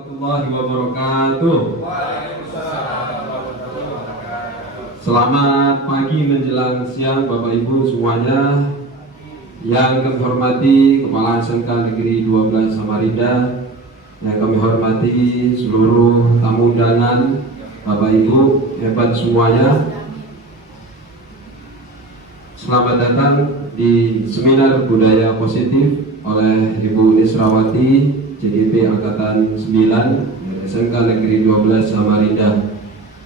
Warahmatullahi wabarakatuh. Selamat pagi menjelang siang Bapak Ibu semuanya. Yang kami hormati Kepala SMK Negeri 12 Samarinda, yang kami hormati seluruh tamu undangan, Bapak Ibu hebat semuanya. Selamat datang di seminar budaya positif oleh Ibu Nisrawati, CDP Angkatan 9 SMK Negeri 12 Samarinda.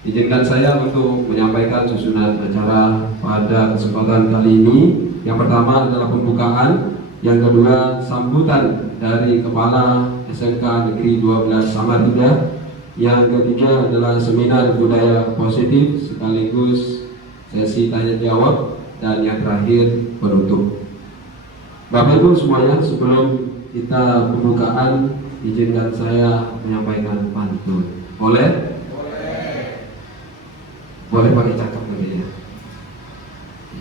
Izinkan saya untuk menyampaikan susunan acara pada kesempatan kali ini. Yang pertama adalah pembukaan, yang kedua sambutan dari Kepala SMK Negeri 12 Samarinda, yang ketiga adalah seminar budaya positif sekaligus sesi tanya jawab, dan yang terakhir penutup. Bapak Ibu semuanya, sebelum kita pembukaan, izinkan saya menyampaikan pantun. Boleh pakai cakap tadi ya.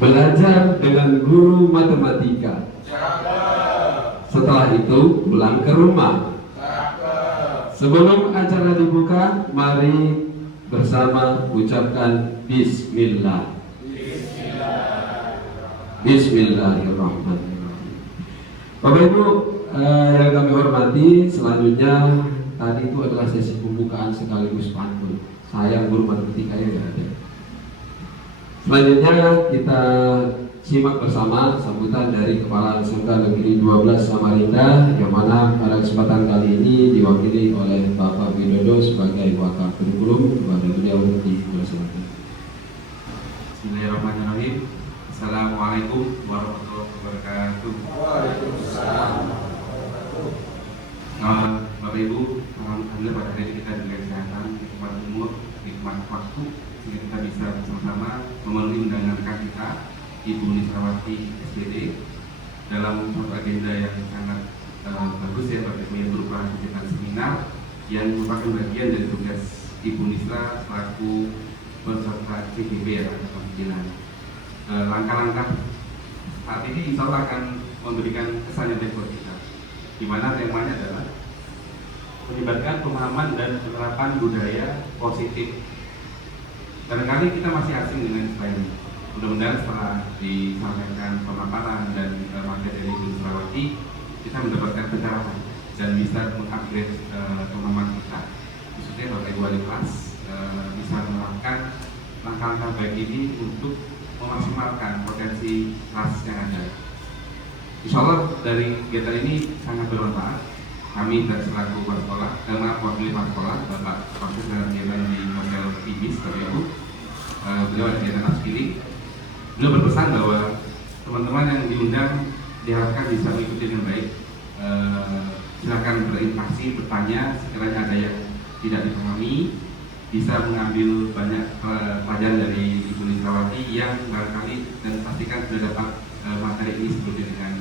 Belajar dengan guru matematika. Setelah itu pulang ke rumah. Sebelum acara dibuka, mari bersama ucapkan Bismillah. Bismillahirrahmanirrahim. Bapak Ibu yang kami hormati, selanjutnya tadi itu adalah sesi pembukaan sekaligus pantun. Saya guru matematika yang ada. Selanjutnya kita simak bersama sambutan dari Kepala SMK Negeri 12 Samarinda, yang mana pada kesempatan kali ini diwakili oleh Bapak Widodo sebagai wakil kurikulum. Kepada beliau dipersilakan. Bismillahirrahmanirrahim. Assalamualaikum warahmatullahi wabarakatuh. Waalaikumsalam. Bapak Ibu, alhamdulillah pada hari ini kita diberi kesehatan, nikmat umur, nikmat waktu, sehingga kita bisa bersama-sama memenuhi undangan rekan kita, Ibu Nisrawati SPD, dalam suatu agenda yang sangat bagus ya, Bapak Ibu, yang berupa kegiatan seminar yang merupakan bagian dari tugas Ibu Nisra selaku peserta CGP ya, pimpinan. Langkah-langkah saat ini insya Allah akan memberikan kesan yang baik buat kita, di mana temanya adalah melibatkan pemahaman dan penerapan budaya positif. Barangkali kita masih asing dengan istilah ini. Mudah-mudahan setelah disampaikan pemaparan dan materi dari Ibu Nisrawati, kita mendapatkan pencerahan dan bisa mengupgrade pemahaman kita, khususnya Bapak Ibu wali kelas bisa menerapkan langkah-langkah baik ini untuk memaksimalkan potensi kelas yang ada. Insya Allah dari kegiatan ini sangat bermanfaat. Kami dari selaku kepala sekolah, wakil kepala sekolah, Bapak Proses dan kegiatan di Hotel Ibis, Bapak Ibu, beliau ada kegiatan upskilling. Beliau berpesan bahwa teman-teman yang diundang diharapkan bisa mengikuti dengan baik. Silakan berinteraksi, bertanya sekiranya ada yang tidak dipahami, bisa mengambil banyak pelajaran dari Ibu Nisrawati yang barangkali dan pastikan sudah dapat materi ini sebelumnya dengan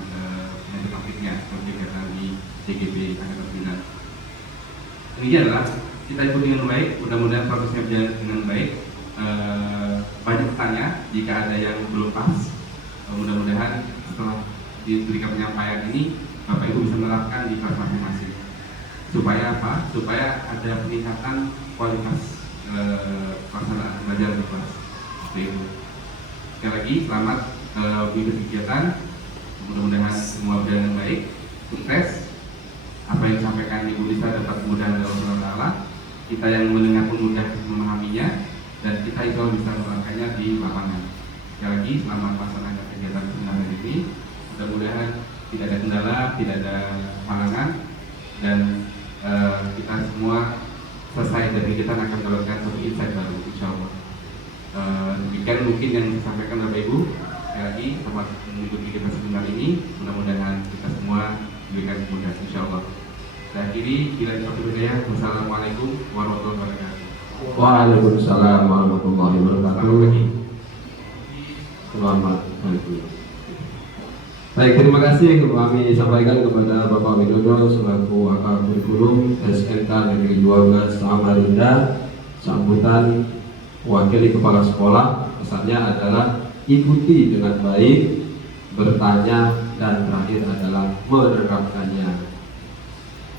topiknya seperti kegiatan di CGP Angkatan 9. Ini adalah kita ikuti dengan baik, mudah-mudahan prosesnya berjalan dengan baik. Banyak tanya jika ada yang belum pas, mudah-mudahan setelah diberikan penyampaian ini Bapak Ibu bisa menerapkan di kelas masing-masing. Supaya apa? Supaya ada peningkatan kualitas pelaksanaan belajar di kelas. Sekali lagi selamat mengikuti kegiatan, mudah-mudahan semua berjalan dengan baik, sukses. Apa yang disampaikan Ibu Nisa dapat kemudahan dari Allah Ta'ala, kita yang mendengar pun mudah memahaminya, dan kita insya Allah bisa melangkahnya di lapangan. Sekali lagi selamat melaksanakan kegiatan seminar ini, mudah-mudahan tidak ada kendala, tidak ada halangan, dan kita semua selesai dari kita akan mendapatkan satu insight baru, insya Allah. Demikian mungkin yang disampaikan Bapak Ibu. Sekali lagi selamat mengikuti kegiatan seminar ini, mudah-mudahan kita semua diberikan kemudahan, insya Allah. Saya akhiri, bila dipercaya, wassalamualaikum warahmatullahi wabarakatuh. Waalaikumsalam warahmatullahi wabarakatuh. Selamat pagi. Baik, terima kasih kami sampaikan kepada Bapak Widodo selaku wakil kurikulum SMK Negeri 12 Samarinda. Sambutan wakili kepala sekolah, pesannya adalah ikuti dengan baik, bertanya, dan terakhir adalah menerapkannya.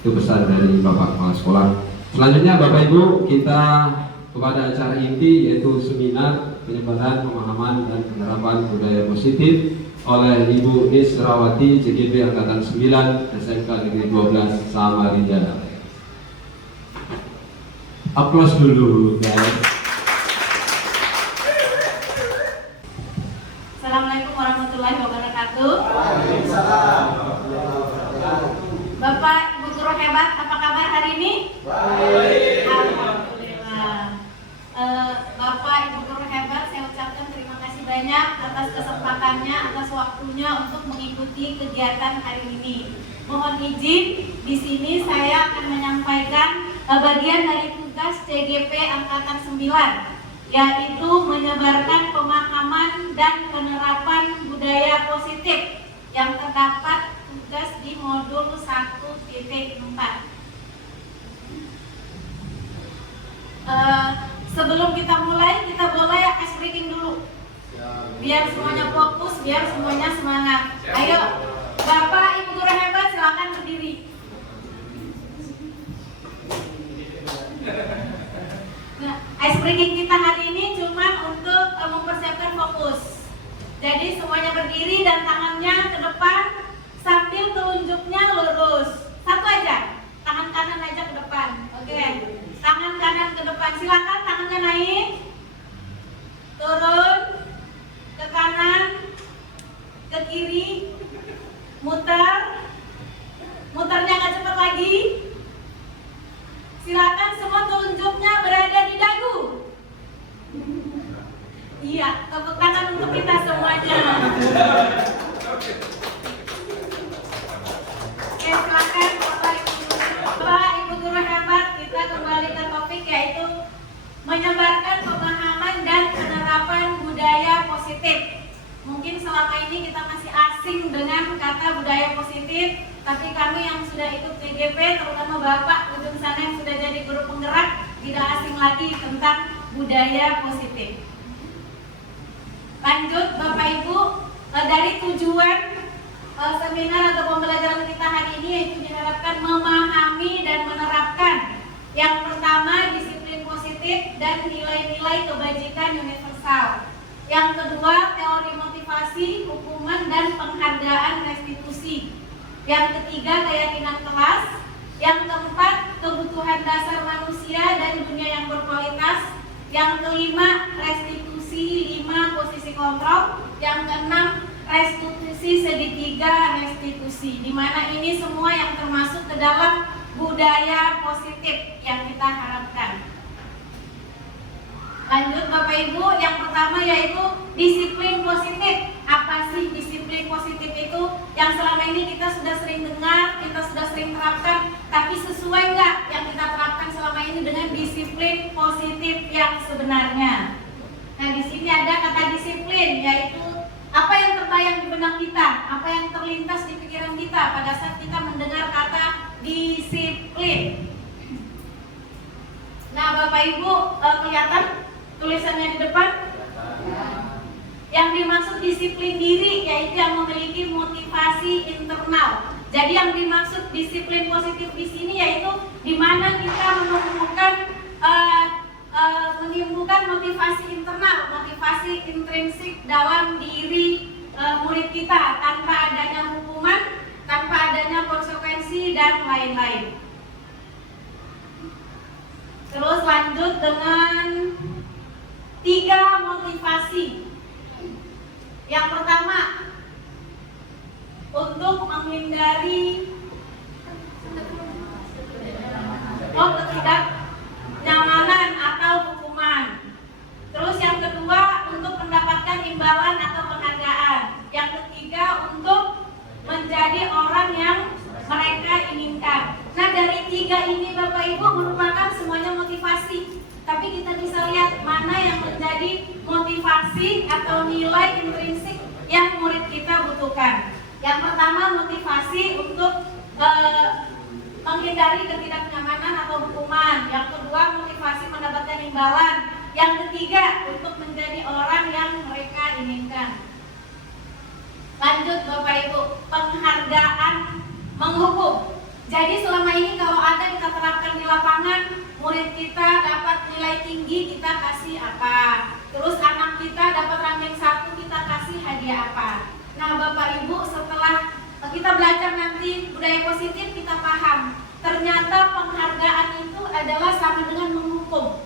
Itu pesan dari Bapak Kepala Sekolah. Selanjutnya Bapak Ibu, kita kepada acara inti yaitu seminar penyebaran pemahaman dan penerapan budaya positif oleh Ibu Nisrawati JGP Angkatan 9 SMK Negeri 12 Samarinda. Aplaus dulu guys. Assalamualaikum warahmatullahi wabarakatuh. Waalaikumsalam. Bapak Ibu guru hebat, apa kabar hari ini? Baik. Alhamdulillah. Bapak Ibu guru hebat, saya ucapkan terima kasih banyak atas kesempatannya, atas waktunya untuk mengikuti kegiatan hari ini. Mohon izin, di sini saya akan menyampaikan bagian dari tugas CGP Angkatan 9, yaitu menyebarkan pemahaman dan penerapan budaya positif yang terdapat tugas di modul 1.4. Sebelum kita mulai, kita boleh ice breaking dulu biar semuanya fokus, biar semuanya semangat. Ayo Bapak Ibu guru hebat, silakan berdiri. Nah, ice breaking kita hari ini cuma untuk mempersiapkan fokus. Jadi semuanya berdiri dan tangannya ke depan sambil telunjuknya lurus. Satu aja, tangan kanan aja ke depan. Oke, tangan kanan ke depan. Silakan tangannya naik, turun, ke kanan, ke kiri, muter, muternya nggak cepat lagi. Silakan semua telunjuknya berada di dagu. Iya, tepuk tangan untuk kita semuanya. Oke, silakan Bapak Ibu guru hebat, kita kembali ke topik yaitu menyebarkan pemahaman dan penerapan budaya positif. Mungkin selama ini kita masih asing dengan kata budaya positif, tapi kami yang sudah ikut CGP, terutama Bapak ujung sana yang sudah jadi guru penggerak, tidak asing lagi tentang budaya positif. Lanjut Bapak Ibu, dari tujuan seminar atau pembelajaran kita hari ini yaitu diharapkan memahami dan menerapkan yang pertama disiplin positif dan nilai-nilai kebajikan universal. Yang kedua teori motivasi, hukuman dan penghargaan restitusi. Yang ketiga keyakinan kelas. Yang keempat kebutuhan dasar manusia dan dunia yang berkualitas. Yang kelima restitusi 5 posisi kontrol. Yang keenam restitusi segitiga restitusi. Dimana ini semua yang termasuk ke dalam budaya positif yang kita harapkan. Lanjut Bapak Ibu, yang pertama yaitu disiplin positif. Apa sih disiplin positif itu? Yang selama ini kita sudah sering dengar, kita sudah sering terapkan, tapi sesuai nggak yang kita terapkan selama ini dengan disiplin positif yang sebenarnya? Nah di sini ada kata disiplin, yaitu apa yang terbayang di benak kita, apa yang terlintas di pikiran kita pada saat kita mendengar kata disiplin. Nah Bapak Ibu kelihatan tulisannya di depan? Yang dimaksud disiplin diri yaitu yang memiliki motivasi internal. Jadi yang dimaksud disiplin positif di sini yaitu di mana kita menimbulkan motivasi internal, motivasi intrinsik dalam diri murid kita tanpa adanya hukuman, tanpa adanya konsekuensi dan lain-lain. Terus lanjut dengan 3 motivasi. Yang pertama, untuk menghindari ketidaknyamanan atau hukuman. Terus yang kedua, untuk mendapatkan imbalan atau penghargaan. Yang ketiga, untuk menjadi orang yang mereka inginkan. Nah dari 3 ini Bapak Ibu merupakan semuanya motivasi. Tapi kita bisa lihat mana yang menjadi motivasi atau nilai intrinsik yang murid kita butuhkan. Yang pertama motivasi untuk menghindari ketidaknyamanan atau hukuman. Yang kedua motivasi mendapatkan imbalan. Yang ketiga untuk menjadi orang yang mereka inginkan. Lanjut Bapak Ibu, penghargaan menghukum. Jadi selama ini kalau ada kita terapkan di lapangan, murid kita dapat nilai tinggi, kita kasih apa? Terus anak kita dapat ranking 1, kita kasih hadiah apa? Nah Bapak Ibu, setelah kita belajar nanti budaya positif, kita paham ternyata penghargaan itu adalah sama dengan menghukum.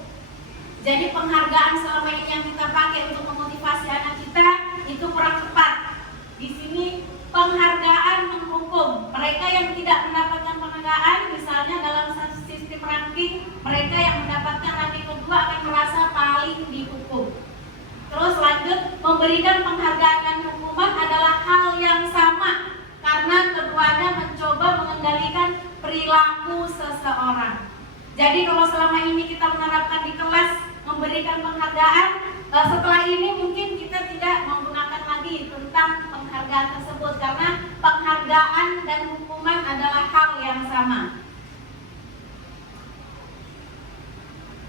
Jadi penghargaan selama ini yang kita pakai untuk memotivasi anak kita itu kurang tepat. Di sini penghargaan menghukum. Mereka yang tidak mendapatkan penghargaan, misalnya dalam sistem ranking, mereka yang mendapatkan ranking kedua akan merasa paling dihukum. Terus lanjut, memberikan penghargaan dan hukuman adalah hal yang sama karena keduanya mencoba mengendalikan perilaku seseorang. Jadi kalau selama ini kita menerapkan di kelas memberikan penghargaan, setelah ini mungkin kita tidak menggunakan lagi tentang penghargaan tersebut karena penghargaan dan hukuman adalah hal yang sama.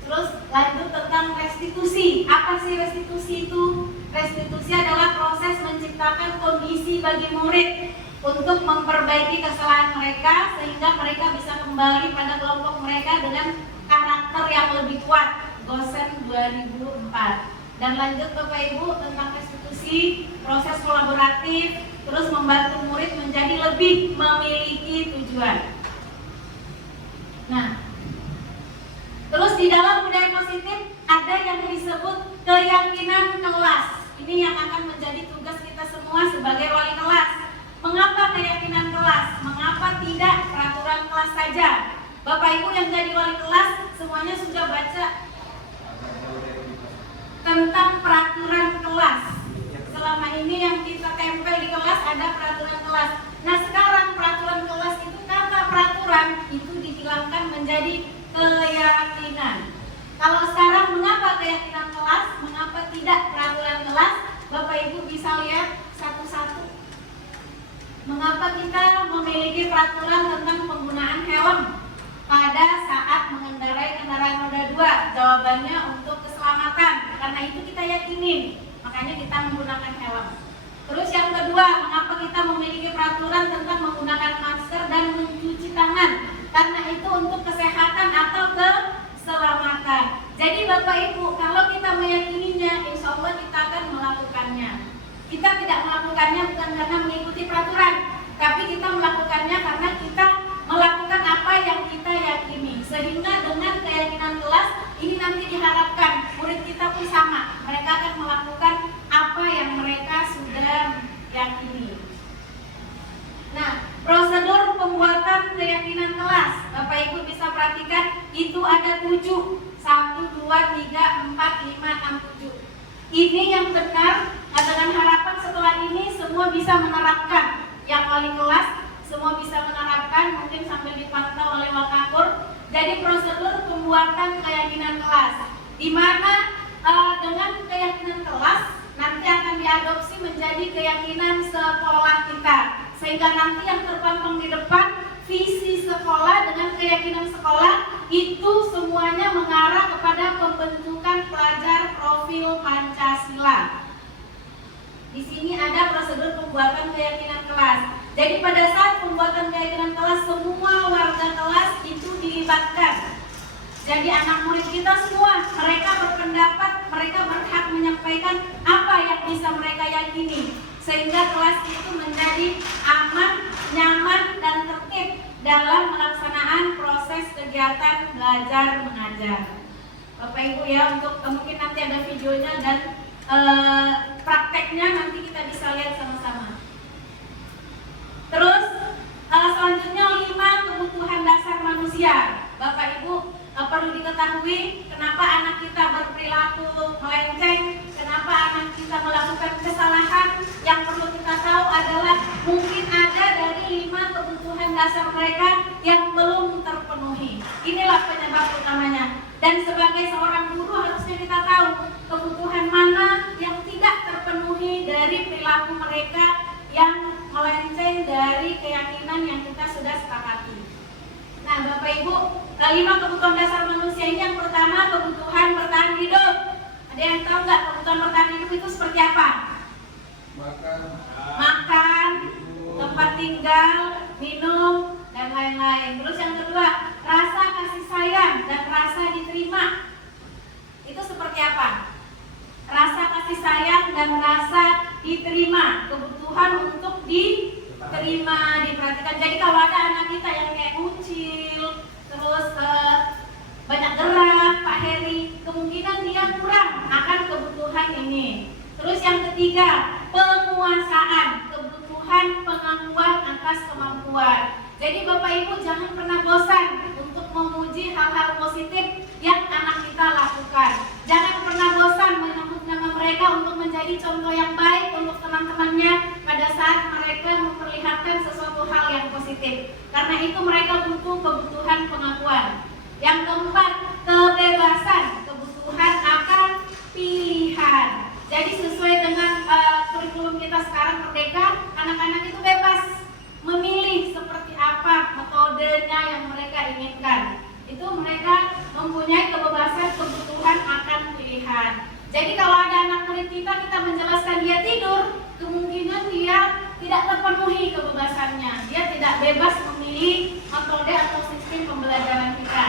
Terus lanjut tentang restitusi. Apa sih restitusi itu? Restitusi adalah proses menciptakan kondisi bagi murid untuk memperbaiki kesalahan mereka sehingga mereka bisa kembali pada kelompok mereka dengan karakter yang lebih kuat. Gosen 2004. Dan lanjut Bapak Ibu tentang restitusi, proses kolaboratif, terus membantu murid menjadi lebih memiliki tujuan. Nah, terus di dalam budaya positif ada yang disebut keyakinan kelas. Ini yang akan menjadi tugas kita semua sebagai wali kelas. Mengapa keyakinan kelas? Mengapa tidak peraturan kelas saja? Bapak Ibu yang jadi wali kelas semuanya sudah baca tentang peraturan kelas. Selama ini yang kita tempel di kelas ada peraturan kelas. Nah sekarang peraturan kelas itu, kata peraturan itu dihilangkan menjadi keyakinan. Kalau sekarang mengapa keyakinan kelas, mengapa tidak peraturan kelas? Bapak Ibu bisa lihat satu-satu. Mengapa kita memiliki peraturan tentang penggunaan helm pada saat mengendarai kendaraan roda 2? Jawabannya untuk keselamatan, karena itu kita yakinin, makanya kita menggunakan helm. Terus yang kedua, mengapa kita memiliki peraturan tentang menggunakan masker dan mencuci tangan? Karena itu untuk kesehatan atau keselamatan. Jadi Bapak Ibu, kalau kita meyakininya, insya Allah kita akan melakukannya. Kita tidak melakukannya bukan karena mengikuti peraturan, tapi kita melakukannya karena kita melakukan apa yang kita yakini. Sehingga dengan keyakinan kelas ini nanti diharapkan murid kita pun sama, mereka akan melakukan apa yang mereka sudah yakini. Nah, prosedur pembuatan keyakinan kelas, Bapak Ibu bisa perhatikan itu ada 7. 1, 2, 3, 4, 5, 6, 7. Ini yang benar. Dengan harapan setelah ini semua bisa menerapkan. Yang wali kelas semua bisa menerapkan, mungkin sambil dipantau oleh Wakakur. Jadi prosedur pembuatan keyakinan kelas, di mana dengan keyakinan kelas nanti akan diadopsi menjadi keyakinan sekolah kita, sehingga nanti yang terpampang di depan visi sekolah dengan keyakinan sekolah itu semuanya mengarah kepada pembentukan pelajar profil Pancasila. Di sini ada prosedur pembuatan keyakinan kelas. Jadi pada saat pembuatan keyakinan kelas, semua warga kelas itu dilibatkan. Jadi anak murid kita semua, mereka berpendapat, mereka berhak menyampaikan apa yang bisa mereka yakini, sehingga kelas itu menjadi aman, nyaman, dan tertib dalam pelaksanaan proses kegiatan belajar mengajar. Bapak Ibu ya, untuk mungkin nanti ada videonya dan prakteknya nanti kita bisa lihat sama-sama. Terus selanjutnya 5 kebutuhan dasar manusia. Bapak Ibu perlu diketahui kenapa anak kita berperilaku melenceng, kenapa anak kita melakukan kesalahan. Yang perlu kita tahu adalah mungkin ada dari 5 kebutuhan dasar mereka yang belum terpenuhi. Inilah penyebab utamanya. Dan sebagai seorang guru harusnya kita tahu kebutuhan mana yang tidak terpenuhi dari perilaku mereka yang melenceng dari keyakinan yang kita sudah sepakati. Nah Bapak Ibu, 5 kebutuhan dasar manusia ini yang pertama kebutuhan bertahan hidup. Ada yang tahu nggak kebutuhan bertahan hidup itu seperti apa? Makan, tempat tinggal, minum, dan dan lain-lain. Terus yang kedua, rasa kasih sayang dan rasa diterima. Itu seperti apa? Rasa kasih sayang dan rasa diterima, kebutuhan untuk diterima, diperhatikan. Jadi kalau ada anak kita yang kayak kucil, terus banyak gerak, Pak Heri, kemungkinan dia kurang akan kebutuhan ini. Terus yang ketiga, penguasaan, kebutuhan pengakuan atas kemampuan. Jadi Bapak Ibu jangan pernah bosan untuk memuji hal-hal positif yang anak kita lakukan. Jangan pernah bosan menyebut nama mereka untuk menjadi contoh yang baik untuk teman-temannya pada saat mereka memperlihatkan sesuatu hal yang positif. Karena itu mereka butuh kebutuhan pengakuan. Yang keempat, kebebasan, kebutuhan akan pilihan. Jadi sesuai dengan kurikulum kita sekarang Merdeka, anak-anak itu bebas memilih seperti apa metodenya yang mereka inginkan. Itu mereka mempunyai kebebasan, kebutuhan akan pilihan. Jadi kalau ada anak murid kita menjelaskan dia tidur, kemungkinan dia tidak terpenuhi kebebasannya. Dia tidak bebas memilih metode atau sistem pembelajaran kita.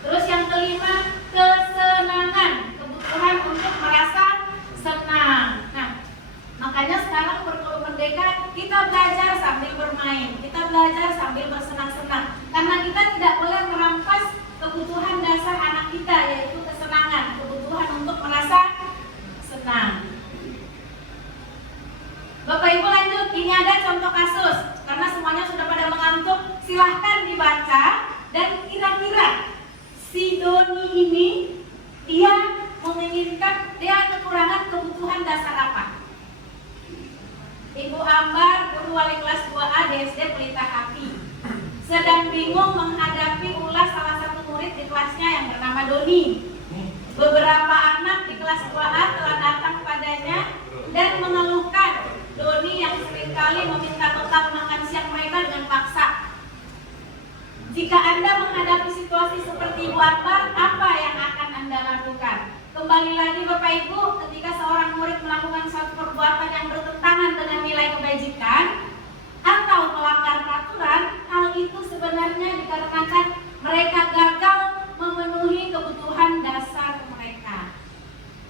Terus yang kelima, kesenangan, kebutuhan untuk merasa senang. Nah, makanya sekarang kurikulum Merdeka kita belajar sambil bermain, kita belajar sambil bersenang-senang. Karena kita tidak boleh merampas kebutuhan dasar anak kita, yaitu kesenangan, kebutuhan untuk merasa senang. Bapak Ibu lanjut, ini ada contoh kasus. Karena semuanya sudah pada mengantuk, silahkan dibaca. Dan kira-kira si Doni ini dia menginginkan, dia kekurangan kebutuhan dasar apa? Ibu Ambar, guru wali kelas 2A di SD Pelita Api, sedang bingung menghadapi ulas salah satu murid di kelasnya yang bernama Doni. Beberapa anak di kelas 2A telah datang padanya dan mengeluhkan Doni yang seringkali meminta bekal makan siang mereka dengan paksa. Jika Anda menghadapi situasi seperti Ibu Ambar, apa yang akan Anda lakukan? Kembali lagi Bapak Ibu, ketika seorang murid melakukan suatu perbuatan yang bertentangan dengan nilai kebajikan atau melanggar peraturan, hal itu sebenarnya dikarenakan mereka gagal memenuhi kebutuhan dasar mereka.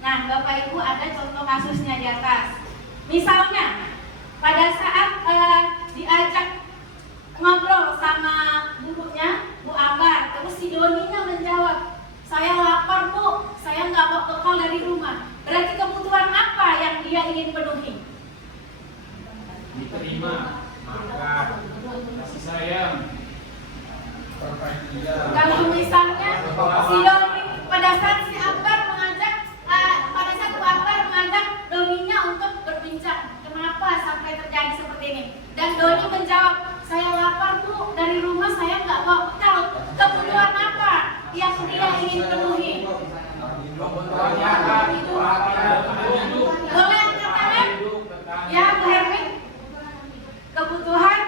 Nah, Bapak Ibu ada contoh kasusnya di atas. Misalnya, pada saat diajak ngobrol sama gurunya, Bu Ambar, terus si Doninya menjawab, saya lapar Bu, saya nggak bawa bekal dari rumah. Berarti kebutuhan apa yang dia ingin penuhi? Diterima, makan, kasih sayang, perhatian. Kalau misalnya si Doni, pada saat si Ambar mengajak, pada saat Bu Ambar mengajak Doninya untuk berbincang, kenapa sampai terjadi seperti ini? Dan Doni menjawab, saya lapar Bu, dari rumah saya nggak bawa bekal. Kebutuhan apa yang dia ingin penuhi? Boleh angkat tangan? Ya, Bu Hermin. Kebutuhan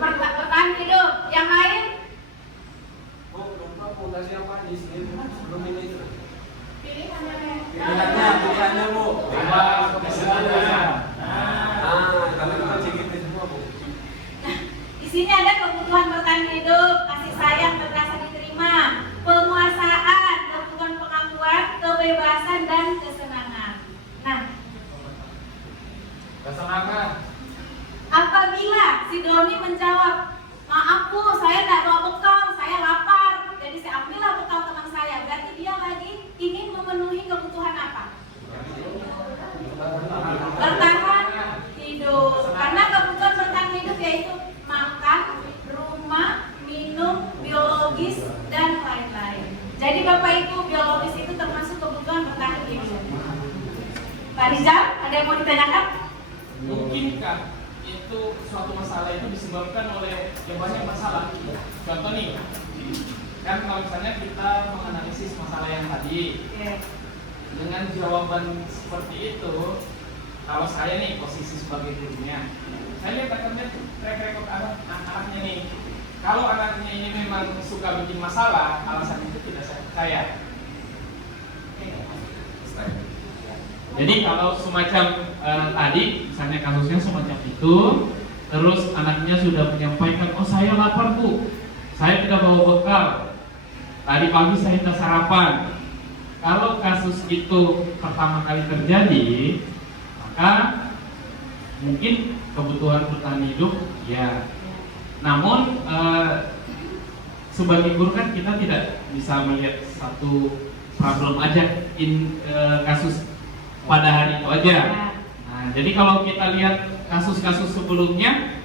bertahan hidup. Yang lain? Bu, lupa Bu, tadi apa di sini belum ini. Pilihannya Bu. Kalau kita cek semua Bu. Di sini ada kebutuhan bertahan hidup, kasih sayang dan rasa diterima, penguasaan, kebutuhan pengakuan, kebebasan dan kesenangan. Nah, Kesenangan. apabila si Doni menjawab, maaf Bu, saya tidak bawa bekal, saya lapar, jadi saya ambillah bekal teman saya. Berarti dia lagi ingin memenuhi kebutuhan apa? Bertahan hidup. Karena kebutuhan bertahan hidup yaitu makan, rumah, minum, biologis, dan lain-lain. Jadi Bapak Ibu, biologis itu termasuk kebutuhan bertahan hidup. Pak Rizal, ada yang mau ditanyakan? Mungkinkah itu suatu masalah itu disebabkan oleh banyak masalah? Contoh nih, kan kalau misalnya kita menganalisis masalah yang tadi, dengan jawaban seperti itu, kalau saya nih posisi sebagai gurunya, saya lihat akan track record anak-anaknya nih. Kalau anaknya ini memang suka bikin masalah, alasan itu tidak saya percaya. Jadi kalau semacam tadi, misalnya kasusnya semacam itu, terus anaknya sudah menyampaikan, oh saya lapar Bu, saya tidak bawa bekal, tadi pagi saya tidak sarapan. Kalau kasus itu pertama kali terjadi, maka mungkin kebutuhan bertahan hidup ya. Namun sebagai guru kan kita tidak bisa melihat satu problem aja kasus pada hari itu aja. Nah, jadi kalau kita lihat kasus-kasus sebelumnya,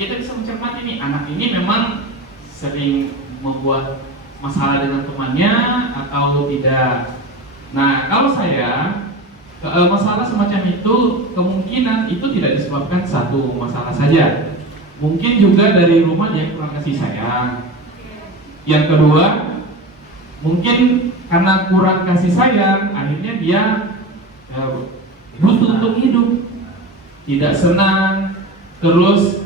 kita bisa mencermati nih, anak ini memang sering membuat masalah dengan temannya atau tidak. Nah, kalau saya masalah semacam itu kemungkinan itu tidak disebabkan satu masalah saja. Mungkin juga dari rumah dia kurang kasih sayang. Yang kedua, mungkin karena kurang kasih sayang, akhirnya dia butuh untuk hidup, tidak senang, terus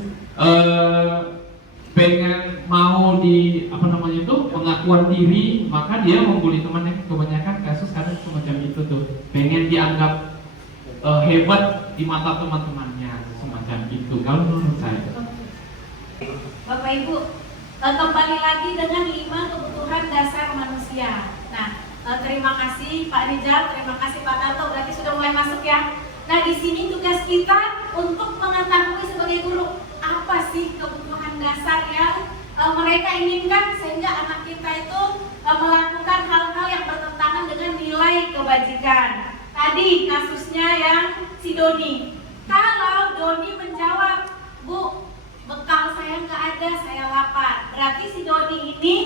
pengen mau di pengakuan diri, maka dia membuli temannya. Kebanyakan kasus kadang semacam itu tuh, pengen dianggap hebat di mata teman-temannya, semacam itu. Kalau menurut saya. Bapak Ibu, kembali lagi dengan 5 kebutuhan dasar manusia. Nah, terima kasih Pak Rijal, terima kasih Pak Tanto, berarti sudah mulai masuk ya. Nah, di sini tugas kita untuk mengetahui sebagai guru apa sih kebutuhan dasar yang mereka inginkan sehingga anak kita itu melakukan hal-hal yang bertentangan dengan nilai kebajikan. Tadi kasusnya yang si Doni. Kalau Doni menjawab, Bu, bekal saya nggak ada, saya lapar. Berarti si Doni ini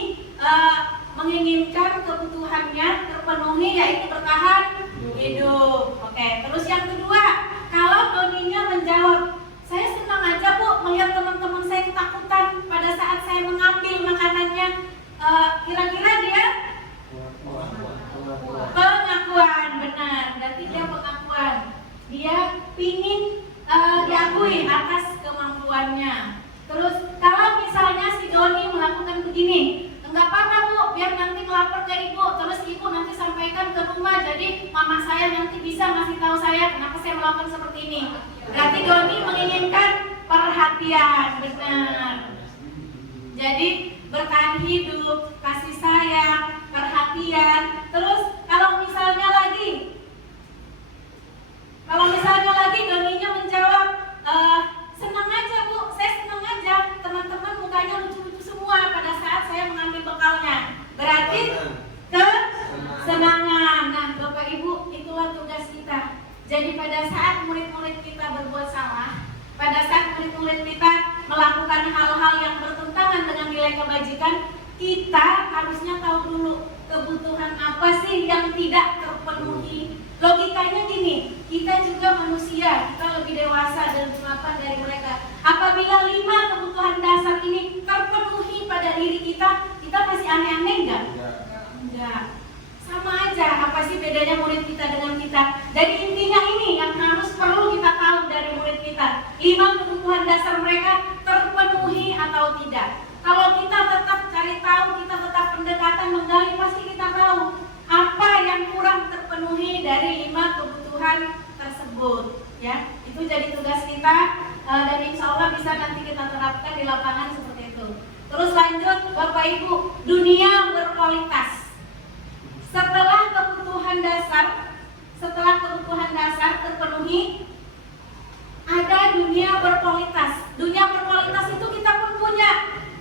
menginginkan kebutuhannya terpenuhi, yaitu bertahan hidup. Oke, terus yang kedua, kalau Doninya menjawab, saya senang aja Bu melihat teman-teman saya ketakutan pada saat saya mengambil makanannya. Kira-kira dia pengakuan, benar. Berarti dia pengakuan. Dia pingin diakui atas kemampuannya. Terus kalau misalnya si Doni melakukan begini, enggak apa-apa Bu, biar nanti melapor ke Ibu, terus Ibu nanti sampaikan ke rumah, jadi mama saya nanti bisa ngasih tahu saya kenapa saya melakukan seperti ini. Berarti Doni menginginkan perhatian, benar. Jadi bertahan hidup, kasih sayang, perhatian. Terus kalau misalnya lagi Doninya menjawab, senang aja Bu, saya senang aja, teman-teman mukanya lucu-lucu semua pada saat saya mengambil bekalnya. Berarti kesenangan. Nah, Bapak Ibu, itulah tugas kita. Jadi pada saat murid-murid kita berbuat salah, pada saat murid-murid kita melakukan hal-hal yang bertentangan dengan nilai kebajikan, kita harusnya tahu dulu kebutuhan apa sih yang tidak terpenuhi. Logikanya gini, kita juga manusia, kita lebih dewasa dan bermapan dari mereka. Apabila 5 kebutuhan dasar ini terpenuhi pada diri kita, kita masih aneh-aneh enggak? Enggak. Sama aja, apa sih bedanya murid kita dengan kita? Jadi intinya ini yang harus perlu kita tahu dari murid kita. 5 kebutuhan dasar mereka terpenuhi atau tidak. Kalau kita tetap cari tahu, kita tetap pendekatan menggali, pasti kita tahu apa yang kurang terpenuhi dari 5 kebutuhan tersebut. Ya, itu jadi tugas kita dan insya Allah bisa nanti kita terapkan di lapangan seperti itu. Terus lanjut Bapak Ibu, dunia berkualitas. Setelah kebutuhan dasar terpenuhi, ada dunia berkualitas. Dunia berkualitas itu kita pun punya,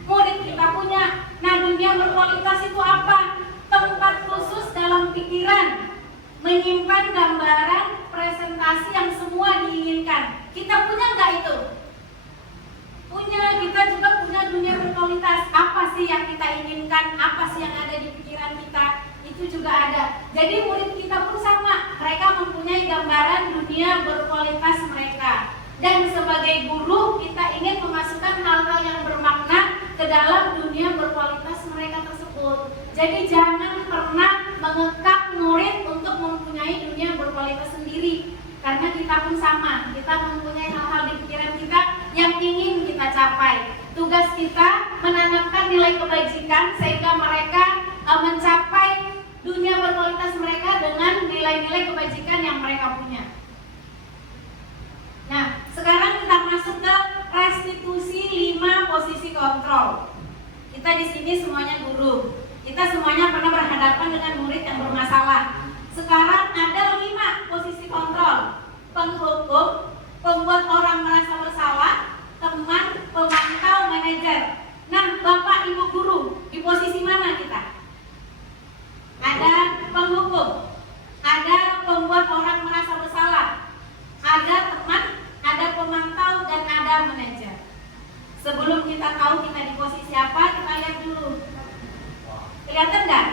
murid kita punya. Nah, dunia berkualitas itu apa? Tempat khusus dalam pikiran, menyimpan gambaran presentasi yang semua diinginkan. Kita punya nggak itu? Punya, kita juga punya dunia berkualitas. Apa sih yang kita inginkan? Apa sih yang ada di pikiran kita? Itu juga ada. Jadi murid kita pun sama, mereka mempunyai gambaran dunia berkualitas mereka. Dan sebagai guru kita ingin memasukkan hal-hal yang bermakna ke dalam dunia berkualitas mereka tersebut. Jadi jangan pernah mengekang murid untuk mempunyai dunia berkualitas sendiri. Karena kita pun sama, kita mempunyai hal-hal di pikiran kita yang ingin kita capai. Tugas kita menanamkan nilai kebajikan sehingga mereka mencapai dunia berkualitas mereka dengan nilai-nilai kebajikan yang mereka punya. Nah, sekarang kita masuk ke semuanya guru. Kita semuanya pernah berhadapan dengan murid yang bermasalah. Sekarang ada 5 posisi kontrol: penghukum, pembuat orang merasa bersalah, teman, pemantau, manajer. Nah, Bapak Ibu guru, di posisi mana kita? Ada penghukum, ada pembuat orang merasa bersalah, ada teman, ada pemantau, dan ada manajer. Sebelum kita tahu kita di posisi apa, kita lihat dulu. Kelihatan nggak?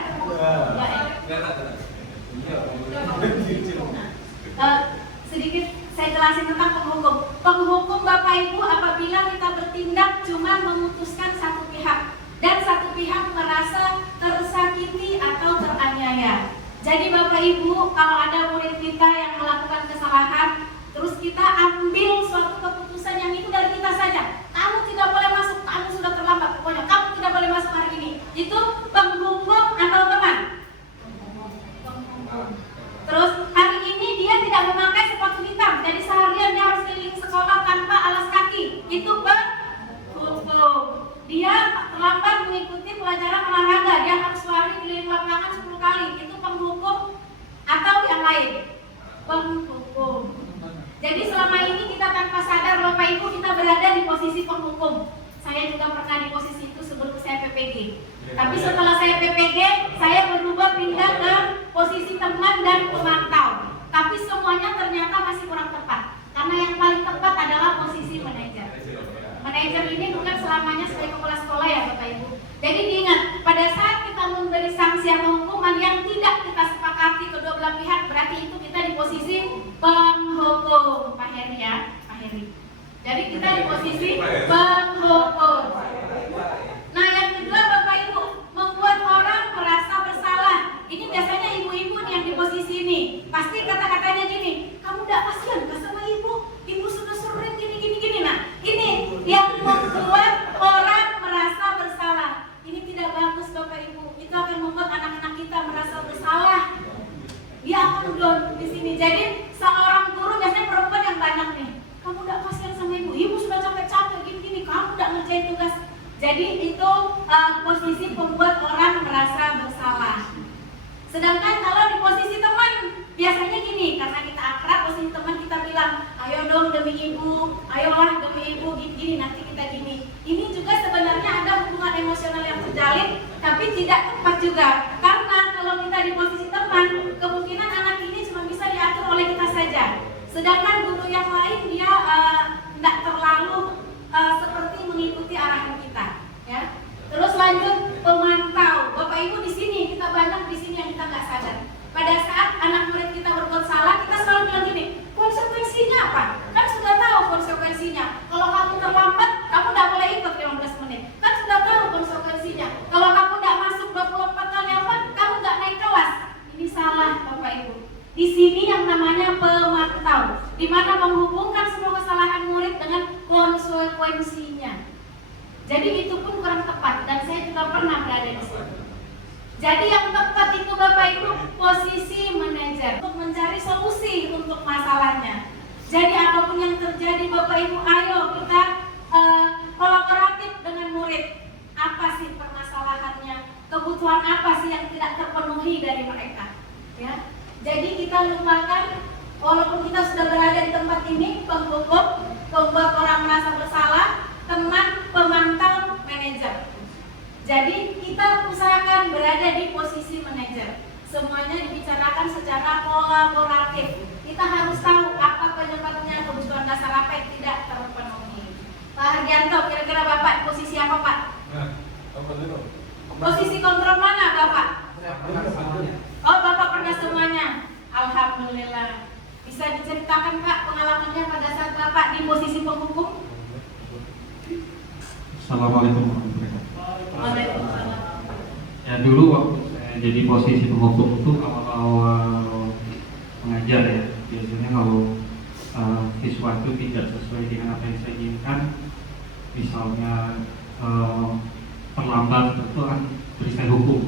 Sedikit saya jelasin tentang penghukum. Penghukum Bapak Ibu apabila kita bertindak cuma memutuskan satu pihak dan satu pihak merasa tersakiti atau teraniaya. Jadi Bapak Ibu, kalau ada murid kita yang melakukan kesalahan, terus kita ambil suatu keputusan yang itu dari kita saja. Kamu tidak boleh masuk, kamu sudah terlambat, pokoknya kamu tidak boleh masuk hari ini. Itu penghukum atau teman? Terus hari ini dia tidak memakai sepatu hitam, jadi seharian dia harus keliling sekolah tanpa alas kaki. Itu penghukum. Dia terlambat mengikuti pelajaran olahraga, dia harus lari keliling lapangan 10 kali. Itu penghukum atau yang lain? Penghukum. Jadi selama ini kita tanpa sadar Bapak Ibu kita berada di posisi penghukum. Saya juga pernah di posisi itu sebelum saya PPG. Tapi setelah saya PPG, saya berubah pindah ke posisi teman dan pemantau. Tapi semuanya ternyata masih kurang tepat. Karena yang paling tepat adalah posisi manajer. Manajer ini bukan selamanya sebagai kepala sekolah ya Bapak Ibu. Jadi diingat, pada saat kita memberi sanksi atau hukuman yang tidak kita sepakati kedua belah pihak, berarti itu kita di posisi penghukum. Pak Heri ya, Pak Heri. Jadi kita di posisi penghukum. Nah yang kedua Bapak Ibu, membuat orang merasa bersalah. Ini biasanya ibu-ibu nih yang di posisi ini. Pasti kata-katanya gini, kamu tidak kasihan ke sama ibu? Ibu sudah sering gini. Nah ini yang membuat orang merasa bersalah. Ini tidak bagus Bapak Ibu. Itu akan membuat anak-anak kita merasa bersalah. Dia akan down di sini. Jadi seorang guru biasanya perempuan yang banyak nih. Kamu tidak kasihan sama ibu. Ibu sudah capek-capek gini. Kamu tidak ngerjain tugas. Jadi itu posisi pembuat orang merasa bersalah. Sedangkan kalau di posisi teman, biasanya gini, karena kita akrab, posisi teman kita bilang, ayo dong demi ibu, ayolah demi ibu, gini, nanti kita gini. Ini juga sebenarnya ada hubungan emosional yang terjalin, tapi tidak tepat juga. Karena kalau kita di posisi teman, kemungkinan anak ini cuma bisa diatur oleh kita saja. Sedangkan guru yang lain dia tidak terlalu seperti mengikuti arahan kita, ya. Terus lanjut pemantau. Bapak Ibu di sini kita banyak di sini yang kita nggak sadar. Pada saat anak murid kita berbuat salah, kita selalu bilang gini, konsekuensinya apa? Kan sudah tahu konsekuensinya. Kalau kamu terlambat, kamu tidak boleh ikut 15 menit. Kan sudah tahu konsekuensinya. Kalau kamu tidak masuk 24 kali apa, kamu nggak naik kelas. Ini salah Bapak Ibu. Di sini yang namanya pemantau, di mana menghubungkan semua kesalahan murid dengan konsekuensinya. Jadi itu pun kurang tepat dan saya juga pernah berada di situ. Jadi yang tepat itu Bapak Ibu posisi manajer untuk mencari solusi untuk masalahnya. Jadi apapun yang terjadi Bapak Ibu, ayo kita kolaboratif dengan murid. Apa sih permasalahannya? Kebutuhan apa sih yang tidak terpenuhi dari mereka? Ya. Jadi kita lupakan, walaupun kita sudah berada di tempat ini, penghukum, membuat orang merasa bersalah, teman, pemantau, manajer. Jadi kita usahakan berada di posisi manajer. Semuanya dibicarakan secara kolaboratif. Kita harus tahu apa penyebabnya, kebutuhan dasar apa yang tidak terpenuhi. Pak Hardianto, kira-kira Bapak posisi apa Pak? Posisi kontrol mana Bapak? Oh Bapak pernah semuanya. Alhamdulillah. Bisa diceritakan Pak pengalamannya pada saat Bapak di posisi penghukum? Assalamualaikum warahmatullahi wabarakatuh. Waalaikumsalam. Ya dulu waktu saya jadi posisi penghukum itu awal-awal mengajar ya, biasanya kalau siswa itu tidak sesuai dengan apa yang saya inginkan, misalnya terlambat, itu akan beri saya hukum.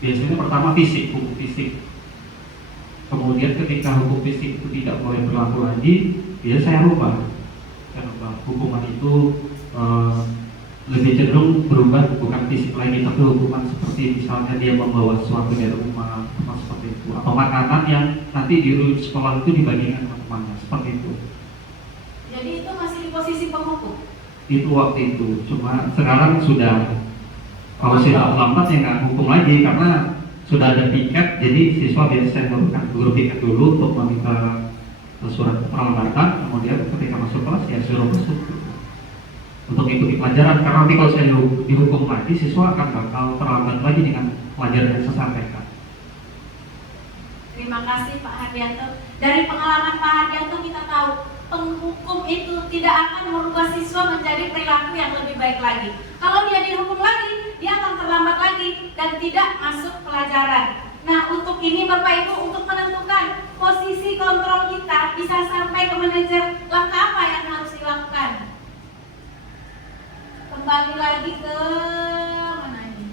Biasanya pertama fisik, hukum fisik. Kemudian ketika hukum fisik itu tidak boleh berlaku lagi, biasanya saya rubah. Hukuman itu lebih cenderung berubah, bukan fisik lagi tapi hukuman seperti misalnya dia membawa sesuatu dari rumah atau seperti itu, atau makanan yang nanti di sekolah itu dibagikan teman-temannya seperti itu. Jadi itu masih di posisi penghukum. Itu waktu itu, cuma sekarang sudah kalau sudah lambat ya nggak hukum lagi karena sudah ada piket. Jadi siswa biasanya melakukan guru piket dulu untuk meminta surat peralatan, kemudian ketika masuk kelas ya suruh masuk untuk ikuti pelajaran. Karena nanti kalau saya dihukum lagi, siswa akan bakal terlambat lagi dengan pelajaran yang saya sampaikan. Terima kasih Pak Hardianto. Dari pengalaman Pak Hardianto kita tahu penghukum itu tidak akan merubah siswa menjadi perilaku yang lebih baik lagi. Kalau dia dihukum lagi, dia akan terlambat lagi dan tidak masuk pelajaran. Nah, untuk ini Bapak Ibu, untuk menentukan posisi kontrol kita bisa sampai ke manajer, langkah apa yang harus dilakukan? Kembali lagi ke mana ini?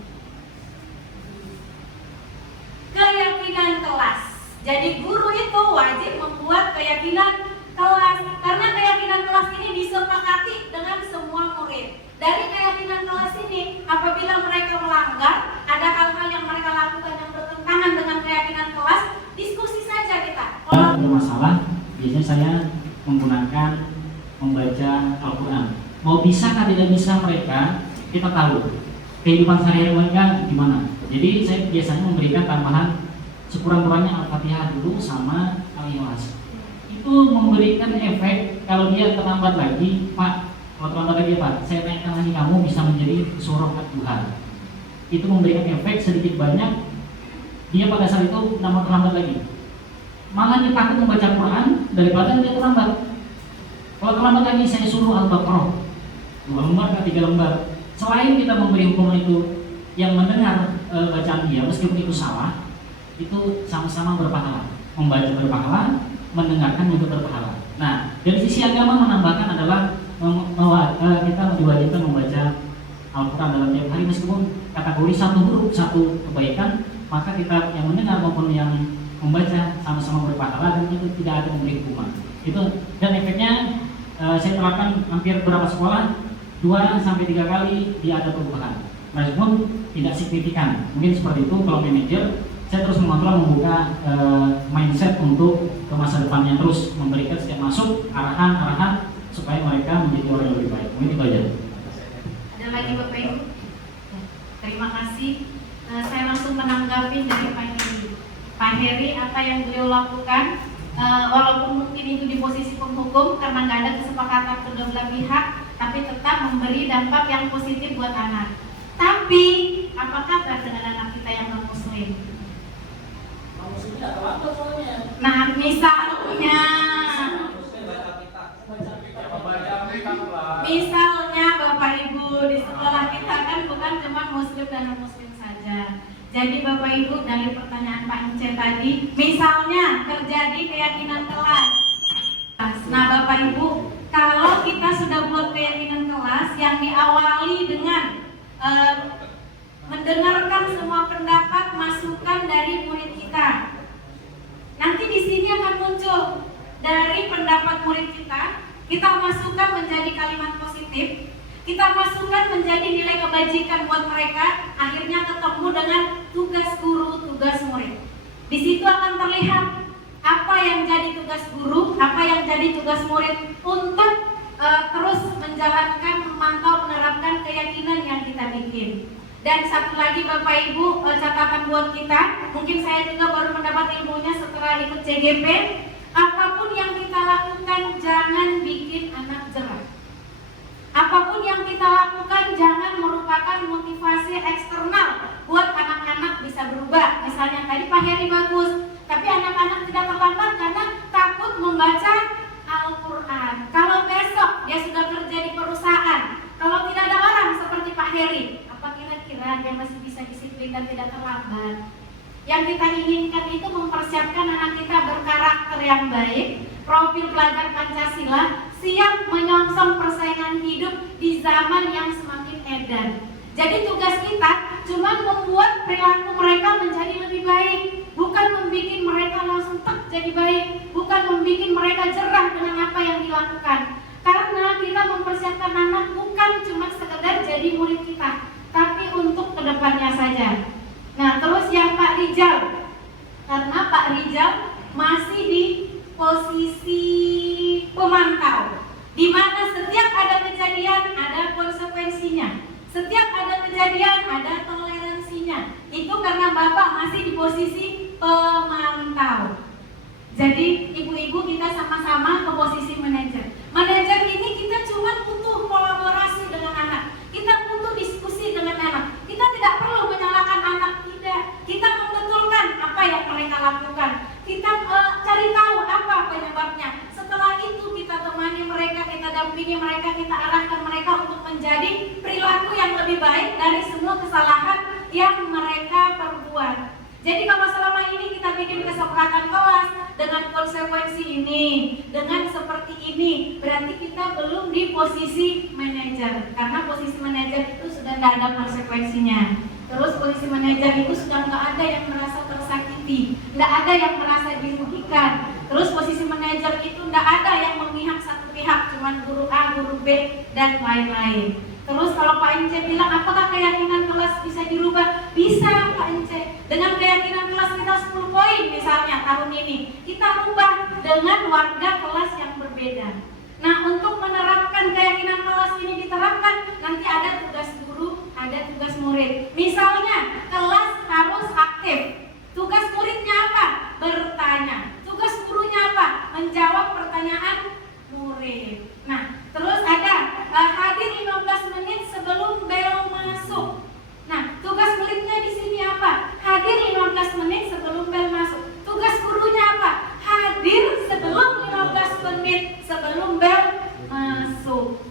Keyakinan kelas. Jadi guru itu wajib membuat keyakinan kelas, karena keyakinan kelas ini disepakati dengan semua murid. Dari keyakinan kelas ini, apabila mereka melanggar, ada hal-hal yang mereka lakukan yang bertentangan dengan keyakinan kelas, diskusi saja kita. Kalau ada masalah, biasanya saya menggunakan membaca Al-Quran. Mau bisa atau tidak bisa mereka, kita tahu kehidupan sehari-hari mereka gimana. Jadi saya biasanya memberikan tambahan sekurang-kurangnya Al-Fatihah dulu sama Al-Ikhlas. Itu memberikan efek. Kalau dia terlambat lagi, Pak, kalau terlambat lagi Pak, saya naikkan lagi kamu bisa menjadi surah Tuhan. Itu memberikan efek sedikit banyak. Dia pada saat itu tidak terlambat lagi. Malah dia takut membaca Quran daripada dia terlambat. Kalau terlambat lagi saya suruh Al-Baqarah 2 lembar ke 3 lembar. Selain kita memberi hukuman itu, yang mendengar bacaan dia meskipun itu salah, itu sama-sama berpahala. Membaca berpahala, mendengarkan juga berpahala. Nah, dari sisi agama menambahkan adalah kita diwajibkan membaca Al-Quran dalam tiap hari, meskipun kategori satu huruf satu kebaikan, maka kita yang mendengar maupun yang membaca sama-sama berpahala dan itu tidak ada memberi hukuman. Itu dan efeknya saya terapkan hampir beberapa sekolah 2-3 kali dia ada perubahan. Meskipun tidak signifikan. Mungkin seperti itu kalau manajer saya terus mengontrol, membuka mindset untuk ke masa depannya, terus memberikan setiap masuk arahan-arahan supaya mereka menjadi orang yang lebih baik. Mungkin itu aja. Ada lagi Bapak Ibu? Terima kasih. Saya langsung menanggapi dari Pak Heri. Pak Heri, apa yang beliau lakukan, walaupun mungkin itu di posisi penghukum karena nggak ada kesepakatan kedua belah pihak, tapi tetap memberi dampak yang positif buat anak. Tapi apa kabar dengan anak kita yang non muslim? Nah, misalnya Bapak Ibu di sekolah kita kan bukan cuma muslim dan non muslim saja. Jadi Bapak Ibu, dari pertanyaan Pak Ince tadi, misalnya terjadi keyakinan kelas. Nah Bapak Ibu, kalau kita sudah buat keyakinan kelas yang diawali dengan mendengarkan semua pendapat masukan dari murid kita, nanti di sini akan muncul dari pendapat murid kita masukkan menjadi kalimat positif, kita masukkan menjadi nilai kebajikan buat mereka, akhirnya ketemu dengan tugas guru, tugas murid. Di situ akan terlihat apa yang jadi tugas guru, apa yang jadi tugas murid untuk terus menjalankan, memantau, menerapkan keyakinan yang kita bikin. Dan satu lagi Bapak Ibu, catatan buat kita, mungkin saya juga baru mendapat ilmunya setelah ikut CGP, apapun yang kita lakukan jangan bikin anak jerah. Apapun yang kita lakukan jangan merupakan motivasi eksternal buat anak-anak bisa berubah. Misalnya tadi Pak Heri bagus, tapi anak-anak tidak terlambat karena takut membaca Al-Quran. Kalau besok dia sudah kerja di perusahaan, kalau tidak ada orang seperti Pak Heri, apa kira-kira dia masih bisa disiplin dan tidak terlambat? Yang kita inginkan itu mempersiapkan anak kita berkarakter yang baik, profil pelajar Pancasila, siap menyongsong persaingan hidup di zaman yang semakin edan. Jadi tugas kita cuma membuat perilaku mereka menjadi lebih baik, bukan membuat mereka langsung tak jadi baik, bukan membuat mereka jerah dengan apa yang dilakukan. Karena kita kita mempersiapkan anak bukan cuma sekedar jadi murid kita, tapi untuk kedepannya saja. Nah, terus yang Pak Rijal, karena Pak Rijal masih di posisi pemantau, di mana setiap ada kejadian ada konsekuensinya, setiap ada kejadian ada toleransinya. Itu karena Bapak masih di posisi pemantau. Jadi ibu-ibu kita sama-sama ke posisi manajer. Manajer ini kita cuma butuh kolaborasi dengan anak, kita butuh diskusi dengan anak. Kita tidak perlu menyalahkan anak, tidak. Kita membetulkan apa yang mereka lakukan. Kita cari tahu apa penyebabnya. Setelah itu kita temani mereka, kita dampingi mereka, kita arahkan mereka untuk menjadi perilaku yang lebih baik dari semua kesalahan yang mereka perbuat. Jadi kalau selama ini kita bikin kesepakatan kelas dengan konsekuensi ini, dengan seperti ini, berarti kita belum di posisi manajer. Karena posisi manajer itu sudah tidak ada konsekuensinya. Terus posisi manajer itu sudah nggak ada yang merasa tersakiti, nggak ada yang merasa dirugikan. Terus posisi manajer itu nggak ada yang memihak satu pihak, cuman guru A, guru B, dan lain-lain. Terus kalau Pak Ence bilang, apakah keyakinan kelas bisa dirubah? Bisa Pak Ence. Dengan keyakinan kelas kita 10 poin misalnya tahun ini, kita rubah dengan warga kelas yang berbeda. Nah, untuk menerapkan keyakinan kelas ini diterapkan, nanti ada tugas guru, ada tugas murid. Misalnya, kelas harus aktif. Tugas muridnya apa? Bertanya. Tugas gurunya apa? Menjawab pertanyaan murid. Nah, terus ada hadir 15 menit sebelum bel masuk. Nah, tugas muridnya di sini apa? Hadir 15 menit sebelum bel masuk. Tugas gurunya apa? Hadir sebelum 15 menit sebelum bel masuk.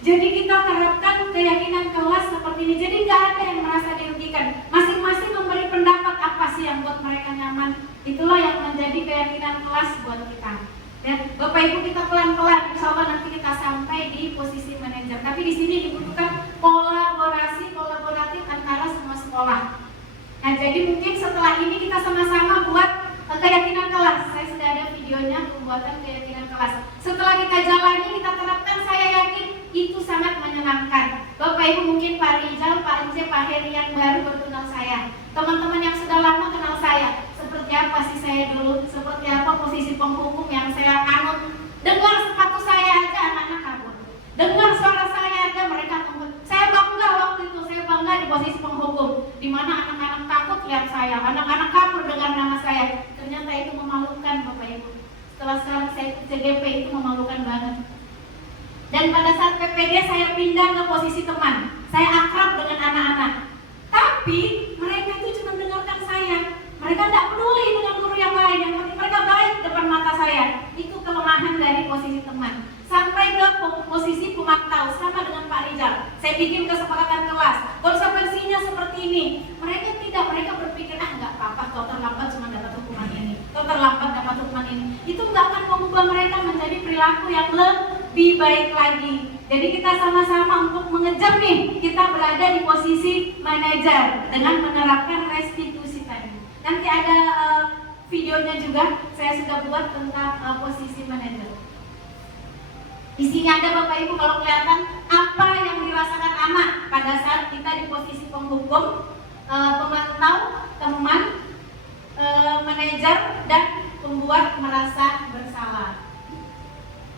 Jadi kita terapkan keyakinan kelas seperti ini. Jadi nggak ada yang merasa dirugikan. Masing-masing memberi pendapat apa sih yang buat mereka nyaman. Itulah yang menjadi keyakinan kelas buat kita. Dan Bapak Ibu kita pelan-pelan, insya Allah nanti kita sampai di posisi manajer. Tapi di sini dibutuhkan kolaboratif antara semua sekolah. Nah, jadi mungkin setelah ini kita sama-sama buat keyakinan kelas. Saya sudah ada videonya pembuatan keyakinan kelas. Setelah kita jalani, kita terapkan, saya yakin itu sangat menyenangkan. Bapak Ibu mungkin Pak Rijal, Pak Ence, Pak Heri yang baru kenal saya. Teman-teman yang sudah lama kenal saya. Seperti apa sih saya dulu? Seperti apa posisi penghukum yang saya anut? Dengar sepatu saya aja anak-anak kabur. Dengar suara saya aja mereka kabur. Saya bangga waktu itu, saya bangga di posisi penghukum. Di mana anak-anak takut lihat saya, anak-anak kabur dengar nama saya. Ternyata itu memalukan Bapak Ibu. Setelah sekarang saya ikut CGP itu memalukan banget. Dan pada saat PPD saya pindah ke posisi teman. Saya akrab dengan anak-anak. Tapi mereka itu cuma dengarkan saya. Mereka tidak peduli dengan guru yang lain. Yang penting mereka baik depan mata saya. Itu kelemahan dari posisi teman. Sampai ke posisi pemantau sama dengan Pak Rijal. Saya bikin kesepakatan kelas. Konsekuensinya seperti ini. Mereka tidak, mereka berpikir nggak apa-apa. Kau terlambat cuma dapat hukuman ini. Kau terlambat dapat hukuman ini. Itu nggak akan mengubah mereka menjadi perilaku yang lebih baik lagi. Jadi kita sama-sama untuk mengejar nih. Kita berada di posisi manajer dengan menerapkan restitusi tadi. Nanti ada videonya juga saya sudah buat tentang posisi manajer. Di sini ada Bapak Ibu kalau kelihatan apa yang dirasakan anak pada saat kita di posisi penghukum, pemantau, teman, manajer dan pembuat merasa bersalah.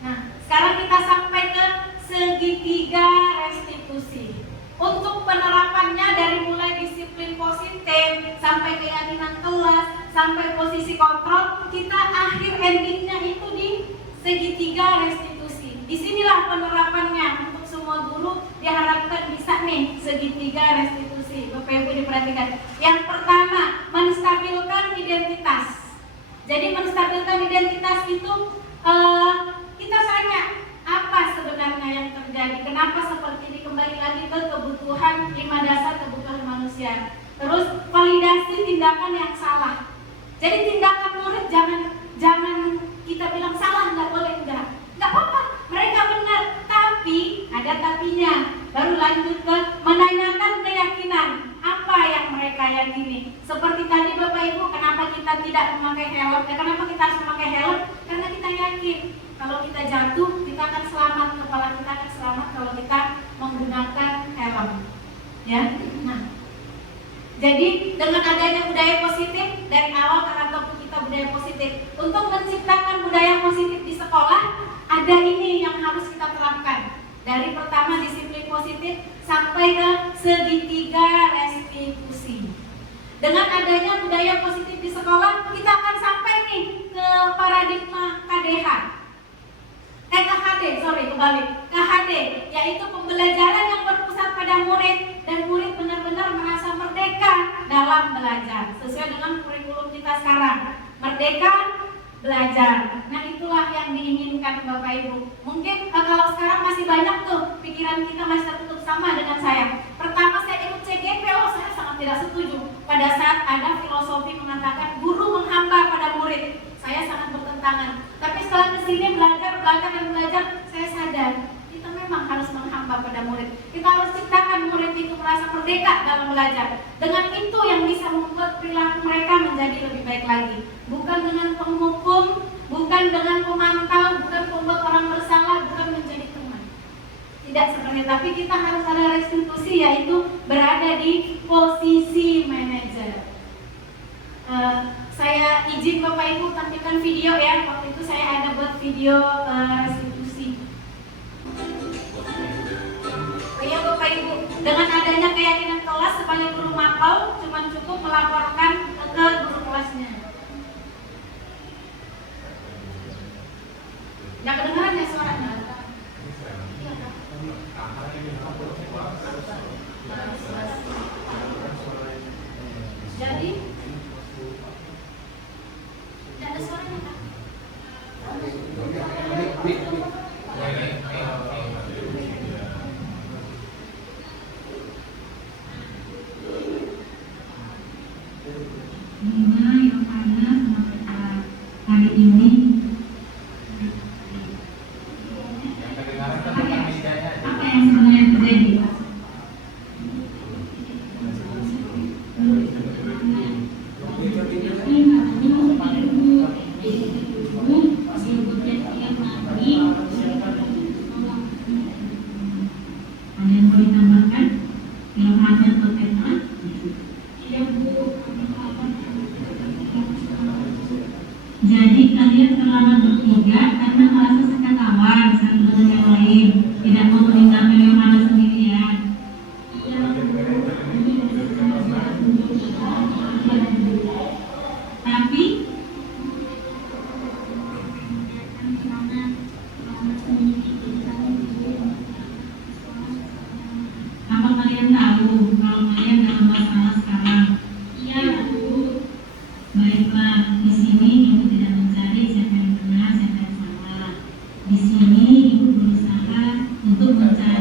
Nah, sekarang kita sampai ke segitiga restitusi. Untuk penerapannya dari mulai disiplin positif sampai keyakinan kelas sampai posisi kontrol, kita akhir endingnya itu di segitiga restitusi. Disinilah penerapannya untuk semua guru diharapkan bisa nih segitiga restitusi. Bapak Ibu diperhatikan. Yang pertama, menstabilkan identitas. Jadi menstabilkan identitas itu kita tanya apa sebenarnya yang terjadi, kenapa seperti ini, kembali lagi ke kebutuhan 5 dasar kebutuhan manusia. Terus validasi tindakan yang salah. Jadi tindakan murid jangan kita bilang salah, nggak boleh, nggak apa-apa, mereka benar, tapi ada tapinya. Baru lanjut ke menanyakan keyakinan apa yang mereka yakini. Seperti tadi Bapak Ibu, kenapa kita tidak memakai helm? Kenapa kita harus memakai helm? Karena kita yakin kalau kita jatuh kita akan selamat, kepala kita akan selamat kalau kita menggunakan helm. Ya, nah, jadi dengan adanya budaya positif dari awal terapkan kita budaya positif. Untuk menciptakan budaya positif di sekolah, ada ini yang harus kita terapkan. Dari pertama disiplin positif sampai ke segitiga restitusi. Dengan adanya budaya positif di sekolah, kita akan sampai nih ke paradigma KHD, KHD, yaitu pembelajaran yang berpusat pada murid dan murid benar-benar merasa merdeka dalam belajar sesuai dengan kurikulum kita sekarang. Merdeka belajar. Nah, itulah yang diinginkan Bapak Ibu. Mungkin kalau sekarang masih banyak tuh pikiran kita masih tertutup, sama dengan saya. Pertama saya ikut CGP, saya sangat tidak setuju. Pada saat ada filosofi mengatakan guru menghamba pada murid, saya sangat bertentangan. Tapi setelah kesini belajar, saya sadar kita memang harus menghamba pada murid. Kita harus ciptakan murid itu merasa merdeka dalam belajar. Dengan itu yang bisa membuat perilaku mereka menjadi lebih baik lagi. Bukan dengan penghukum, bukan dengan pemantau, bukan membuat orang bersalah, bukan menjadi teman. Tidak seperti itu. Tapi kita harus ada restitusi, yaitu berada di posisi manajer. Saya izin Bapak Ibu tampilkan video ya. Waktu itu saya ada buat video restitusi. Ya Bapak Ibu, dengan adanya keyakinan kelas supaya guru mapau cuma cukup melaporkan ke guru kelasnya. Nggak kedengaran ya suaranya? Jadi tidak ada suaranya Kak. Yang ada hari ini apa yang sebenarnya terjadi? Ada yang boleh tambahkan? Yang ada terkait jadi kalian terlambat bertiga karena merasa sekatawan satu dengan yang lain, tidak mau meninggalkan yang mana sendirian. Tapi apa kalian tahu kalau kalian dalam masalah sekarang? Iya, Bu. Baiklah, di sini ibu tidak mencari siapa yang benar, siapa yang salah. Di sini ibu berusaha untuk mencari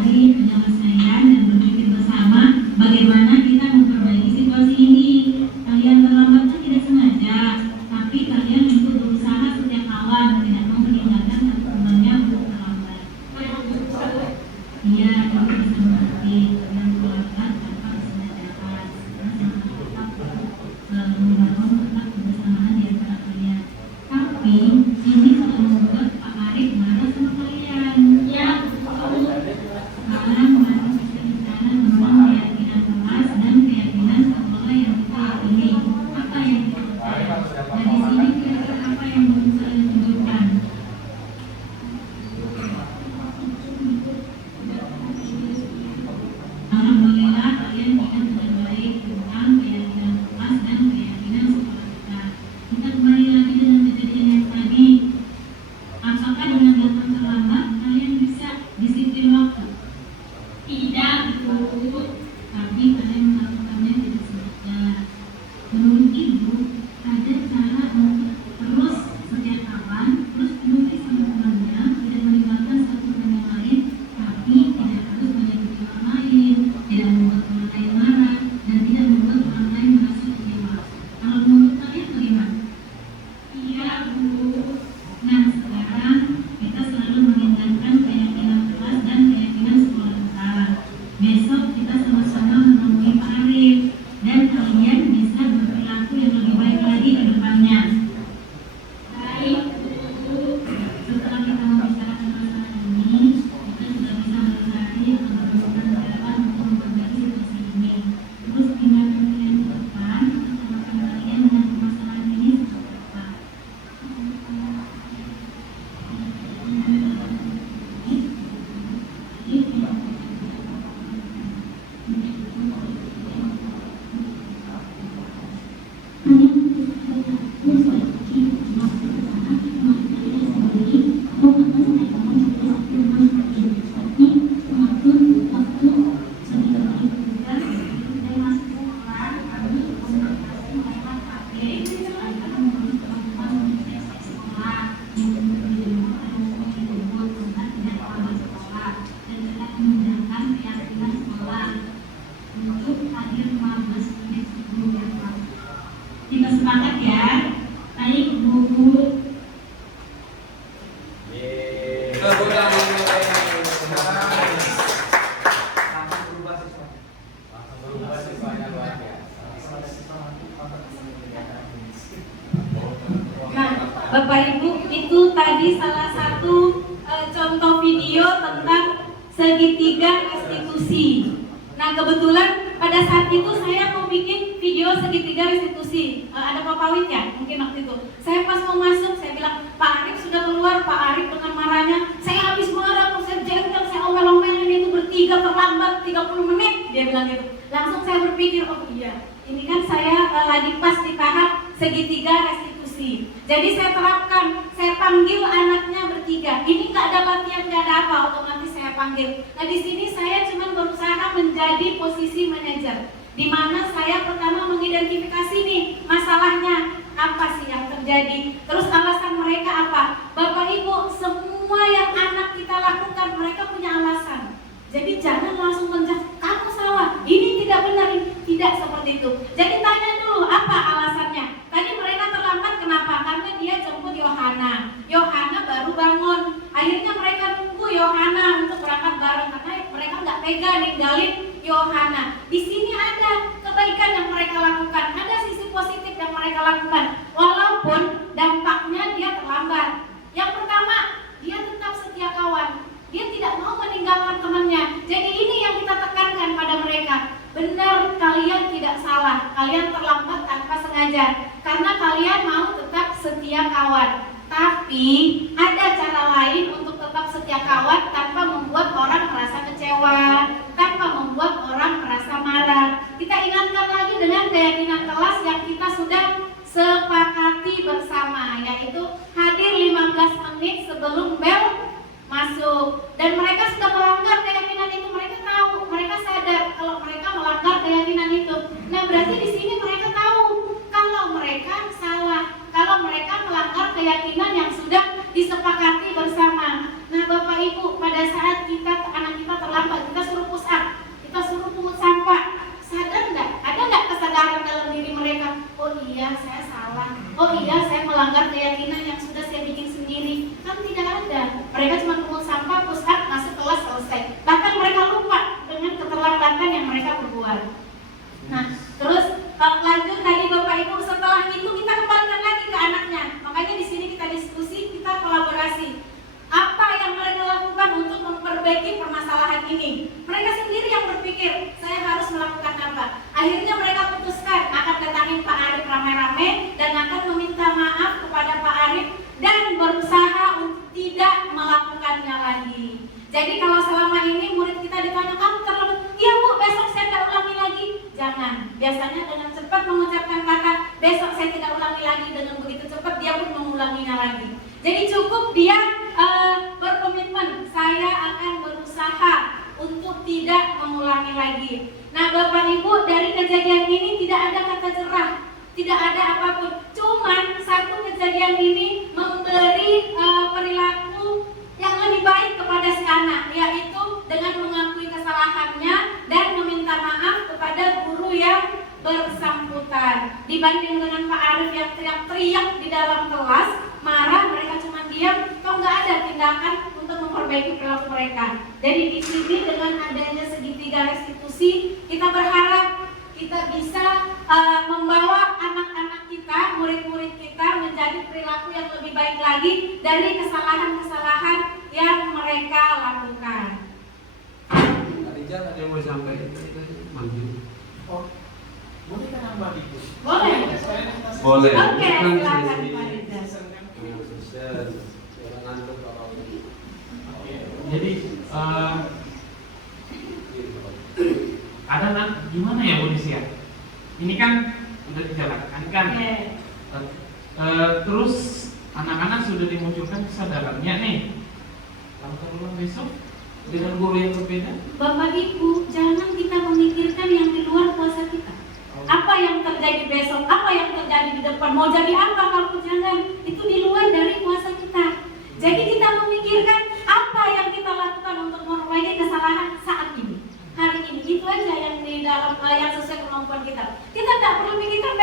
sepakat ya. Baik Bu. Nah, Bapak Ibu, itu tadi salah satu contoh video tentang segitiga restitusi. Nah, kebetulan pada saat itu saya mau bikin video segitiga restitusi. Ada Pak Pawit ya, mungkin waktu itu. Saya pas mau masuk, saya bilang, Pak Arif sudah keluar. Pak Arif dengan marahnya, saya habis marah, saya jengkel, saya omel-omelin itu bertiga terlambat 30 menit. Dia bilang gitu. Langsung saya berpikir, oh iya, ini kan saya lagi pas di tahap segitiga restitusi. Jadi saya terapkan, saya panggil anaknya bertiga. Ini nggak ada latihan, nggak ada apa, otomatis saya panggil. Nah di sini saya cuma berusaha menjadi posisi manajer, di mana saya pertama mengidentifikasi nih masalahnya apa sih yang terjadi, terus alasan mereka apa. Bapak Ibu, semua yang anak kita lakukan mereka punya alasan. Jadi jangan langsung menjudge, kamu salah, ini tidak benar, ini tidak seperti itu. Jadi tanya dulu apa alasannya. Tadi mereka terlambat kenapa? Karena dia jemput Yohana. Yohana baru bangun. Akhirnya mereka tunggu Yohana untuk berangkat bareng karena mereka nggak tega ninggalin Yohana. Di sini ada kebaikan yang mereka lakukan, ada sisi positif yang mereka lakukan, walaupun dampaknya dia terlambat. Yang pertama, dia tetap setia kawan. Dia tidak mau meninggalkan temannya. Jadi ini yang kita tekankan pada mereka. Benar, kalian tidak salah. Kalian terlambat tanpa sengaja. Karena kalian mau tetap setia kawan. Tapi ada cara lain untuk tetap setia kawan tanpa membuat orang merasa kecewa, tanpa membuat orang merasa marah. Kita ingatkan lagi dengan keyakinan kelas yang kita sudah sepakati bersama, yaitu hadir 15 menit sebelum bel masuk. Dan mereka sudah melanggar keyakinan itu. Mereka tahu, mereka sadar kalau mereka melanggar keyakinan itu. Nah berarti di sini mereka tahu kalau mereka salah, kalau mereka melanggar keyakinan yang sudah disepakati bersama. Nah Bapak Ibu, pada saat anak kita terlambat, kita suruh push up, kita suruh pungut sampah, sadar nggak? Ada nggak kesadaran dalam diri mereka? Oh iya, saya salah. Oh iya, saya melanggar keyakinan yang sudah saya bikin sendiri. Kan tidak ada. Mereka cuma pungut sampah, push up, masuk kelas, selesai. Bahkan mereka lupa dengan keterlambatan yang mereka perbuat. Nah, terus lanjut tadi Bapak Ibu, setelah itu kita kembalikan lagi ke anaknya. Makanya di sini kita diskusi, kita kolaborasi. Apa yang mereka lakukan untuk memperbaiki permasalahan ini? Mereka sendiri yang berpikir, saya harus melakukan apa? Akhirnya mereka putuskan akan datangin Pak Arif rame-rame dan akan meminta maaf kepada Pak Arif dan berusaha untuk tidak melakukannya lagi. Jadi kalau selama ini murid kita ditanya, kamu terlalu, iya Bu, besok saya tidak ulangi lagi. Jangan. Biasanya dengan cepat mengucapkan kata, besok saya tidak ulangi lagi, dengan begitu cepat dia pun mengulanginya lagi. Jadi cukup dia berkomitmen, saya akan berusaha untuk tidak mengulangi lagi. Nah Bapak Ibu, dari kejadian ini tidak ada kata jerah, tidak ada apapun. Cuman satu kejadian ini memberi perilaku yang lebih baik kepada si anak, yaitu dengan mengakui kesalahannya dan meminta maaf kepada guru yang bersangkutan. Dibanding dengan Pak Arif yang teriak-teriak di dalam kelas, marah, mereka cuma diam, toh nggak ada tindakan untuk memperbaiki perilaku mereka. Jadi di sini dengan adanya segitiga restitusi, kita berharap kita bisa membawa anak-anak kita, murid-murid kita menjadi perilaku yang lebih baik lagi dari kesalahan-kesalahan yang mereka lakukan. Adija ada yang mau disampaikan? Oh, boleh kan nambah itu? Boleh. Boleh. Oke, Kan silakan sesi Pak Reza. sosial, orang ngantuk kalau Jadi ada gimana ya Bu Desi ya? Ini kan udah dijalankan kan? Terus anak-anak sudah dimunculkan kesadarannya nih. Kalau terulang besok dengan guru yang berbeda. Bapak Ibu, jangan kita memikirkan yang di luar kuasa kita. Apa yang terjadi besok, apa yang terjadi di depan, mau jadi apa kalau jangan, itu di luar dari kuasa kita. Jadi kita memikirkan apa yang kita lakukan untuk memperbaiki kesalahan saat ini, hari ini. Itu aja yang di dalam yang sesuai kemampuan kita. Kita tidak perlu mikirkan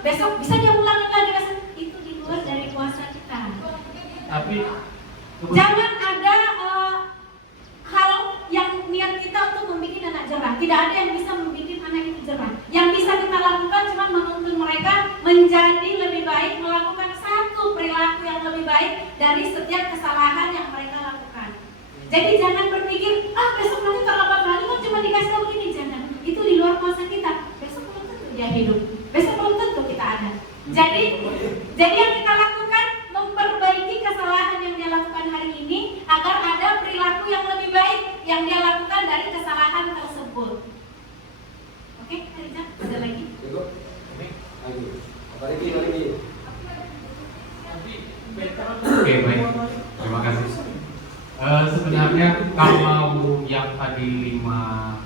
besok bisa dia menjadi lebih baik, melakukan satu perilaku yang lebih baik dari setiap kesalahan yang mereka lakukan. Jadi jangan berpikir, besok nanti terlambat lagi kan cuma dikasih tahu begini, jangan. Itu di luar kuasa kita. Besok belum tentu dia hidup. Besok belum tentu kita ada. Jadi yang kita lakukan memperbaiki kesalahan yang dia lakukan hari ini agar ada perilaku yang lebih baik yang dia lakukan dari kesalahan tersebut. Oke, Rizal, ada lagi? Oke, baik. Terima kasih. Sebenarnya kalau yang tadi 5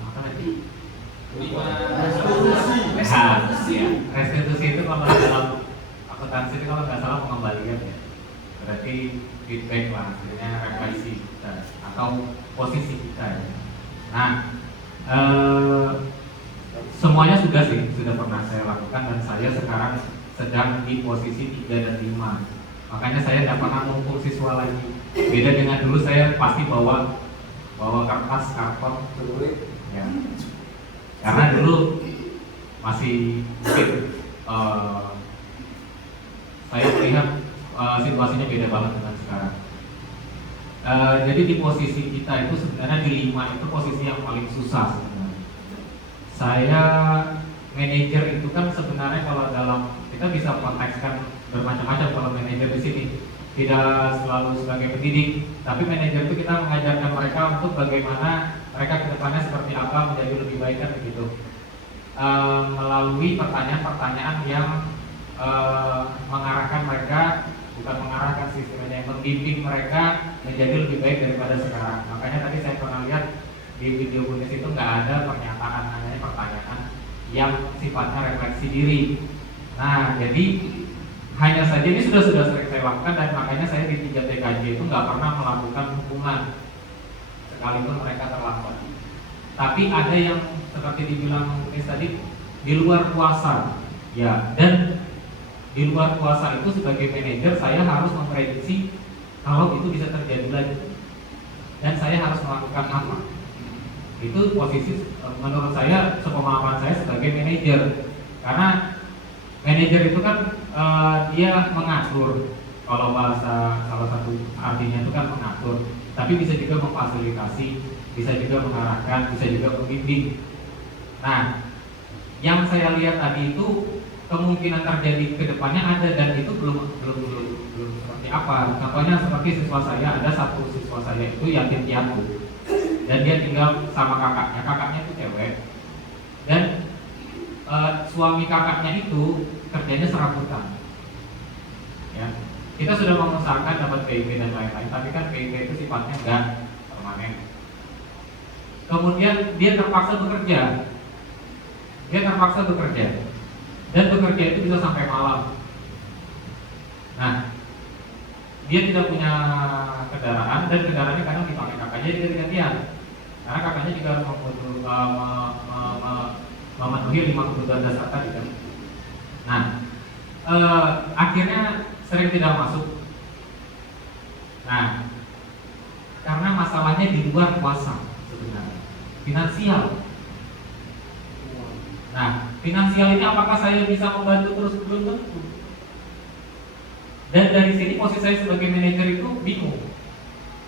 restitusi itu kalau dalam akuntansi itu kalau nggak salah pengembalian ya. Berarti feedback lah, hasilnya refleksi kita atau posisi kita ya. Nah, semuanya sudah pernah saya lakukan dan saya sekarang sedang di posisi 3 dan 5. Makanya saya tidak pernah ngumpul siswa lagi. Beda dengan dulu saya pasti bawa kertas, karton, ya. Karena dulu masih mungkin saya melihat situasinya beda banget dengan sekarang. Jadi di posisi kita itu sebenarnya di 5 itu posisi yang paling susah sebenarnya. Saya manajer itu kan sebenarnya kalau dalam kita bisa kontekskan bermacam-macam. Kalau manajer di sini tidak selalu sebagai pendidik, tapi manajer itu kita mengajarkan mereka untuk bagaimana mereka kedepannya seperti apa menjadi lebih baik kan begitu. Melalui pertanyaan-pertanyaan yang mengarahkan mereka, bukan mengarahkan sistemnya, yang membimbing mereka menjadi lebih baik daripada sekarang. Makanya tadi saya pernah lihat di video bonus itu nggak ada pernyataan, hanya pertanyaan yang sifatnya refleksi diri. Nah, jadi hanya saja ini sudah sering saya lakukan dan makanya saya di 3 TKJ itu nggak pernah melakukan hukuman sekalipun mereka terlambat. Tapi ada yang seperti dibilang Miss tadi di luar kuasa, ya. Dan di luar kuasa itu sebagai manajer saya harus memprediksi kalau itu bisa terjadi lagi dan saya harus melakukan apa. Itu posisi menurut saya, sepemahaman saya sebagai manajer, karena manajer itu kan dia mengatur, kalau bahasa salah satu artinya itu kan mengatur, tapi bisa juga memfasilitasi, bisa juga mengarahkan, bisa juga membimbing. Nah, yang saya lihat tadi itu kemungkinan terjadi ke depannya ada dan itu belum seperti apa. Contohnya seperti siswa saya, ada satu siswa saya itu yatim piatu dan dia tinggal sama kakaknya itu cewek, dan suami kakaknya itu kerjanya serabutan. Ya, kita sudah mengusahakan dapat PIP dan lain-lain, tapi kan PIP itu sifatnya enggak permanen. Kemudian dia terpaksa bekerja, dan bekerja itu bisa sampai malam. Nah, dia tidak punya kendaraan dan kendaraannya kadang dipakai kakaknya jadi gantian, karena kakaknya juga harus memenuhi 5 kebutuhan dasar tadi kan. Nah, akhirnya sering tidak masuk. Nah, karena masalahnya di luar kuasa sebenarnya, finansial. Nah, finansial ini apakah saya bisa membantu terus? Belum tentu. Dan dari sini posisi saya sebagai manajer itu bingung,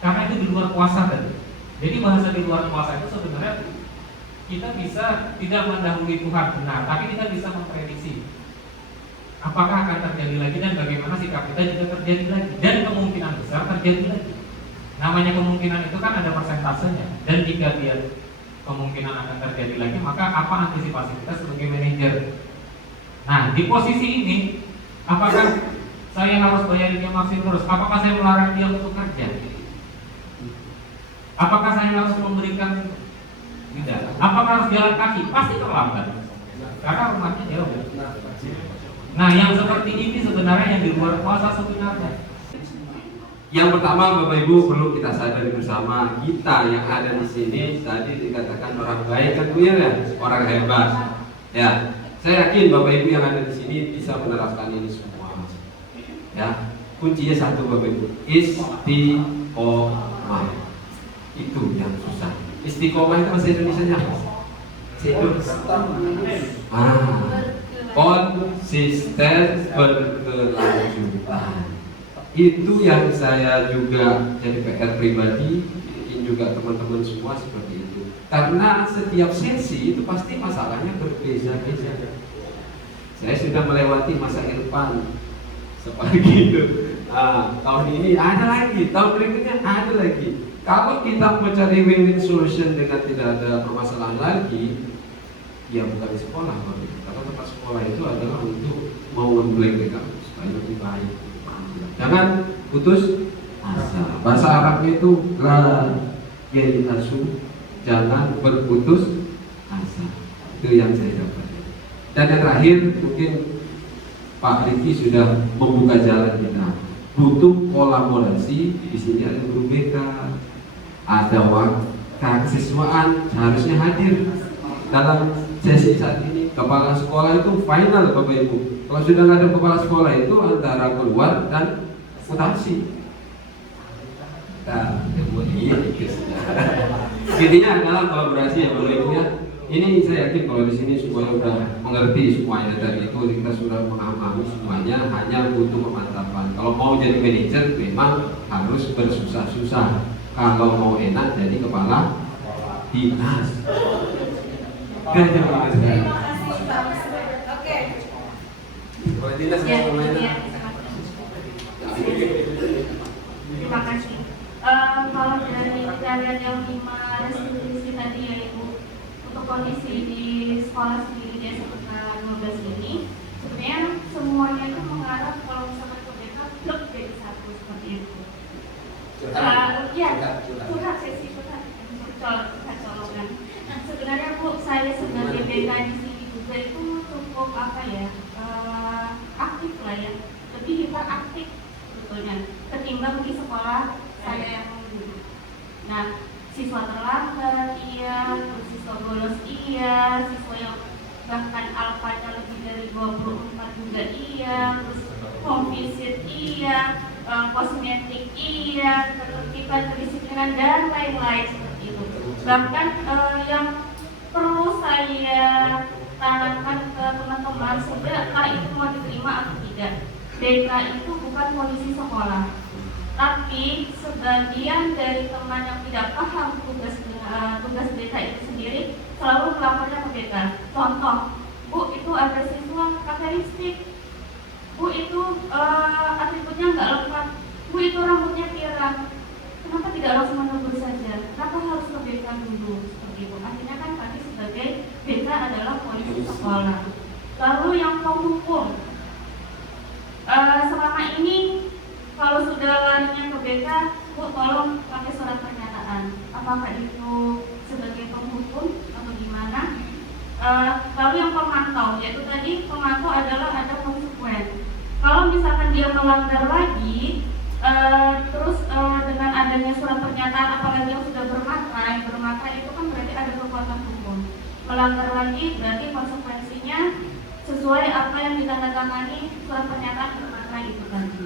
karena itu di luar kuasa tadi. Jadi bahasa di luar kuasa itu sebenarnya kita bisa tidak mendahului Tuhan benar, tapi kita bisa memprediksi apakah akan terjadi lagi dan bagaimana sikap kita jika terjadi lagi, dan kemungkinan besar terjadi lagi. Namanya kemungkinan itu kan ada persentasenya, dan jika dia kemungkinan akan terjadi lagi, maka apa antisipasi kita sebagai manajer? Nah, di posisi ini, apakah saya harus bayar dia maksimal terus? Apakah saya melarang dia untuk kerja? Apakah saya harus memberikan? Tidak. Apakah harus jalan kaki? Pasti terlambat, karena rumahnya jauh. Nah, yang seperti ini sebenarnya yang di luar kuasa sebenarnya. Yang pertama, Bapak Ibu, perlu kita sadari bersama, kita yang ada di sini tadi dikatakan orang baik kan, ya, orang hebat. Ya, saya yakin Bapak Ibu yang ada di sini bisa menerapkan ini semua. Ya, kuncinya satu Bapak Ibu, istiqomah. Itu yang susah. Istiqomah itu bahasa Indonesianya apa? Konsisten. konsisten berkelanjutan. Itu yang saya juga jadi PR pribadi, bikin juga teman-teman semua seperti itu. Karena setiap sesi itu pasti masalahnya berbeda-beda. Saya sudah melewati masa Irfan seperti itu. Nah, tahun ini ada lagi, tahun berikutnya ada lagi. Kalau kita mencari win-win solution dengan tidak ada permasalahan lagi, ya bukan di sekolah, karena tempat sekolah itu adalah untuk memulai kamu supaya lebih baik. Jangan putus asa. Bahasa Arabnya itu la yai'asu, jangan berputus asa. Itu yang saya dapat. Dan yang terakhir mungkin Pak Riki sudah membuka jalan kita. Butuh kolaborasi. Di sini ada guru BK, ada kesiswaan seharusnya hadir dalam sesi saat ini. Kepala sekolah itu final, Bapak Ibu. Kalau sudah ada kepala sekolah itu antara keluar dan mutasi. Nah, intinya adalah kolaborasi ya Bapak Ibu ya. Ini saya yakin kalau di sini semuanya sudah mengerti semuanya dari itu, kita sudah memahami semuanya, hanya butuh pemantapan. Kalau mau jadi manajer memang harus bersusah-susah. Kalau mau enak jadi kepala dinas. Terima kasih Pak. Oke. Kepala dinas Ya, mau enak. ya. Terima kasih. Kalau dari kalian yang 5 resolusi tadi ya Ibu, untuk kondisi di sekolah sendiri di SMA 12 ini, sebenarnya semuanya itu mengarah kalau misalkan ke BK blok jadi satu seperti itu. Ya, curhat sesi curhat colongan. Nah, sebenarnya Bu, saya sebagai BK di sini juga itu cukup aktif lah ya, lebih hiperaktif sebetulnya ketimbang di sekolah saya yang dulu. Nah, siswa terlambat iya, terus siswa bolos iya, siswa yang bahkan alfanya lebih dari 24 juga iya, terus home visit iya, kosmetik iya, ketertiban, kedisiplinan dan lain-lain seperti itu. Bahkan yang perlu saya tanamkan ke teman-teman sehingga itu mau diterima atau tidak, BK itu bukan kondisi sekolah, tapi sebagian dari teman yang tidak paham tugas BK itu sendiri selalu melapornya ke BK. Contoh, Bu, itu ada siswa pakai lipstik, Bu, itu atributnya nggak lengkap, Bu, itu rambutnya pirang. Kenapa tidak langsung menegur saja? Kenapa harus ke BK dulu? Seperti itu. Akhirnya kan tadi sebagai BK adalah polisi sekolah. Lalu yang penghukum, selama ini kalau sudah larinya ke BK, Bu, tolong pakai surat pernyataan. Apakah itu sebagai penghukum atau gimana? Lalu yang pemantau, yaitu tadi pemantau adalah ada konsekuen. Kalau misalkan dia melanggar lagi, terus dengan adanya surat pernyataan, apalagi yang sudah bermaterai itu kan berarti ada kekuatan hukum. Melanggar lagi berarti konsekuensinya sesuai apa yang ditandatangani surat pernyataan bermaterai itu tadi.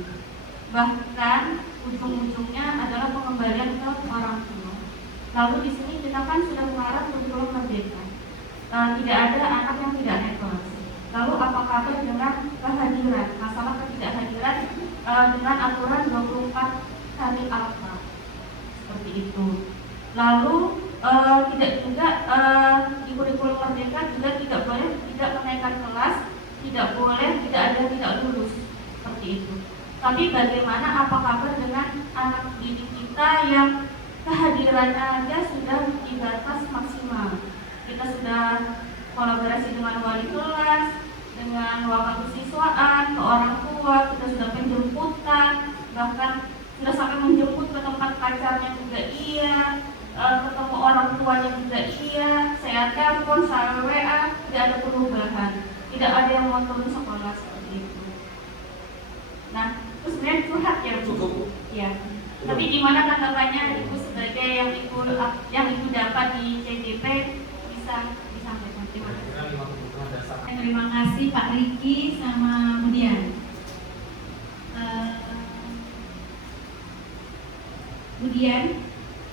Bahkan ujung-ujungnya adalah pengembalian ke orang tua. Lalu di sini kita kan sudah mengarah kurikulum merdeka. Tidak ada anak yang tidak naik kelas. Lalu apa kabar dengan kehadiran? Masalah ketidakhadiran dengan aturan 24 hari alfa seperti itu. Lalu tidak juga di kurikulum merdeka juga tidak boleh tidak menaikkan kelas, tidak boleh tidak ada tidak lulus seperti itu. Tapi bagaimana apa kabar dengan anak didik kita yang kehadirannya aja sudah di batas maksimal? Kita sudah kolaborasi dengan wali kelas, dengan wakil siswaan, ke orang tua, kita sudah penjemputan, bahkan sudah sampai menjemput ke tempat pacarnya juga iya, ketemu orang tuanya juga iya, saya telepon, saya WA, tidak ada perubahan, tidak ada yang mau turun sekolah seperti itu. Nah, terus sebenarnya curhat ya Bu. Ya. Tapi gimana tanggapannya Ibu sebagai yang Ibu dapat di CJP bisa disampaikan? Terima kasih. Terima kasih Pak Riki sama Budian. Kemudian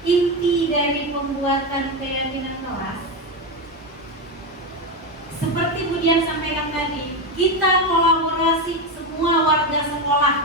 inti dari pembuatan keyakinan kelas seperti Budian sampaikan tadi, kita kolaborasi semua warga sekolah.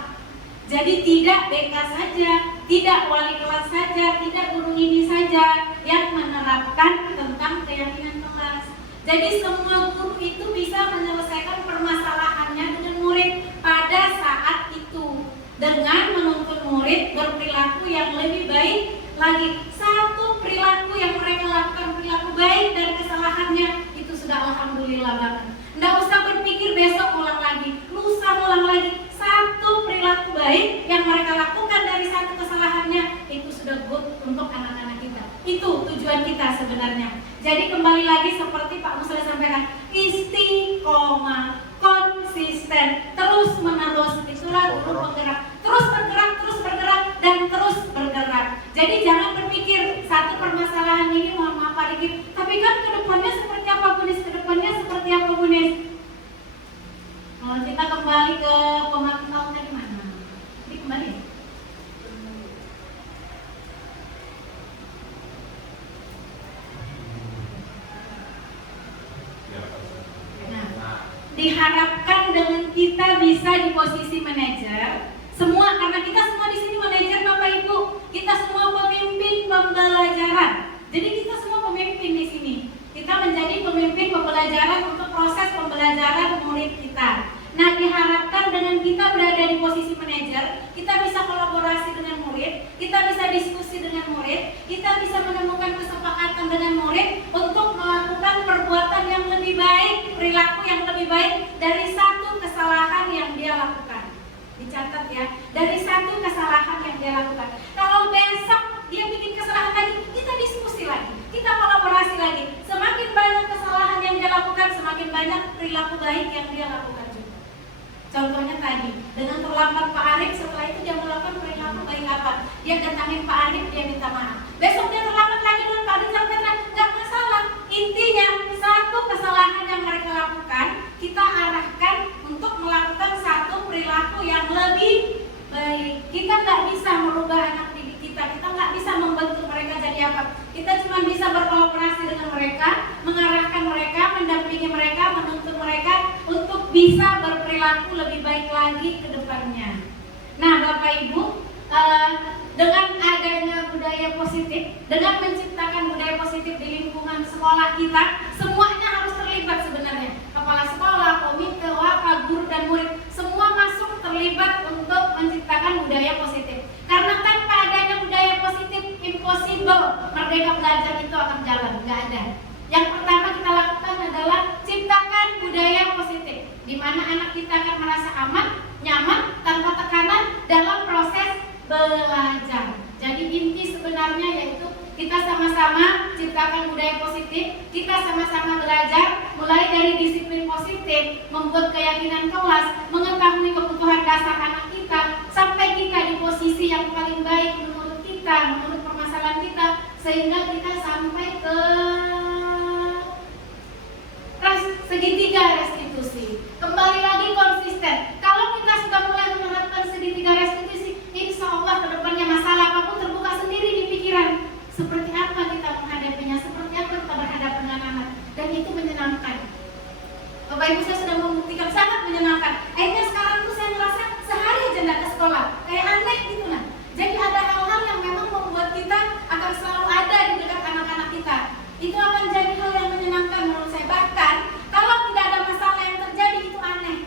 Jadi tidak BK saja, tidak wali kelas saja, tidak guru ini saja yang menerapkan tentang keyakinan kelas. Jadi semua guru itu bisa menyelesaikan permasalahannya dengan murid pada saat itu, dengan menuntun murid berperilaku yang lebih baik lagi. Satu perilaku yang mereka lakukan perilaku baik dan kesalahannya itu sudah alhamdulillah banget. Nggak usah berpikir besok ulang lagi, lusa ulang lagi. Satu perilaku baik yang mereka lakukan dari satu kesalahannya itu sudah good untuk anak-anak kita. Itu tujuan kita sebenarnya. Jadi kembali lagi seperti Pak Musli sampaikan, istiqomah, konsisten, terus menerus. Itulah guru penggerak. Terus bergerak dan terus bergerak. Jadi jangan berpikir satu permasalahan ini mohon maaf Pak Riki, tapi kan kedepannya seperti apa Bunis? Kedepannya seperti apa Bunis? Kita kembali ke pemantauan tadi mana? Ini kembali. Nah, diharapkan dengan kita bisa di posisi manajer. Semua, karena kita semua di sini manajer Bapak Ibu, kita semua pemimpin pembelajaran. Jadi kita semua pemimpin di sini. Kita menjadi pemimpin pembelajaran untuk proses pembelajaran murid kita. Nah, diharapkan dengan kita berada di posisi manajer, kita bisa kolaborasi dengan murid, kita bisa diskusi dengan murid, kita bisa menemukan kesepakatan dengan murid untuk melakukan perbuatan yang lebih baik, perilaku yang lebih baik dari satu kesalahan yang dia lakukan. Dicatat ya, dari satu kesalahan yang dia lakukan. Kalau besok dia bikin kesalahan lagi, kita diskusi lagi, kita kolaborasi lagi. Semakin banyak kesalahan yang dia lakukan, semakin banyak perilaku baik yang dia lakukan juga. Contohnya tadi, dengan terlambat Pak Arif, setelah itu dia melakukan perilaku baik apa? Dia datangin Pak Arif, dia minta maaf. Besok dia terlambat lagi dengan Pak Arif, nggak masalah. Intinya, satu kesalahan yang mereka lakukan, kita arahkan untuk melakukan satu perilaku yang lebih baik. Kita nggak bisa merubah anak didik kita nggak bisa membentuk mereka jadi apa. Kita cuma bisa berkolaborasi dengan mereka, mengarahkan mereka, mendampingi mereka, menuntun mereka untuk bisa berperilaku lebih baik lagi ke depannya. Nah, Bapak Ibu, dengan adanya budaya positif, dengan menciptakan budaya positif di lingkungan sekolah kita, semuanya harus terlibat sebenarnya. Kepala sekolah, komite, waka, guru dan murid, semua masuk terlibat untuk menciptakan budaya positif. Karena tanpa adanya budaya positif, impossible Merdeka Belajar itu akan jalan, nggak ada. Yang pertama kita lakukan adalah ciptakan budaya positif, di mana anak kita akan merasa aman, nyaman, tanpa tekanan dalam proses belajar. Jadi inti sebenarnya yaitu kita sama-sama ciptakan budaya positif, kita sama-sama belajar, mulai dari disiplin positif, membuat keyakinan kelas, mengetahui kebutuhan dasar anak kita, sampai kita di posisi yang paling baik menurut kita, menurut permasalahan kita, sehingga kita sampai ke segitiga restitusi. Kembali lagi konsisten. Kalau kita sudah mulai menerapkan segitiga restitusi, insya Allah kedepannya masalah apapun terbuka sendiri di pikiran. Seperti apa kita menghadapinya, seperti apa kita berhadapan dengan anak, dan itu menyenangkan. Bapak Ibu, saya sudah membuktikan sangat menyenangkan. Akhirnya sekarang tuh saya merasa sehari aja nggak ke sekolah, kayak aneh gitu lah. Jadi ada hal-hal yang memang membuat kita akan selalu ada di dekat anak-anak kita. Itu akan jadi hal yang menyenangkan menurut saya. Bahkan kalau tidak ada masalah yang terjadi itu aneh.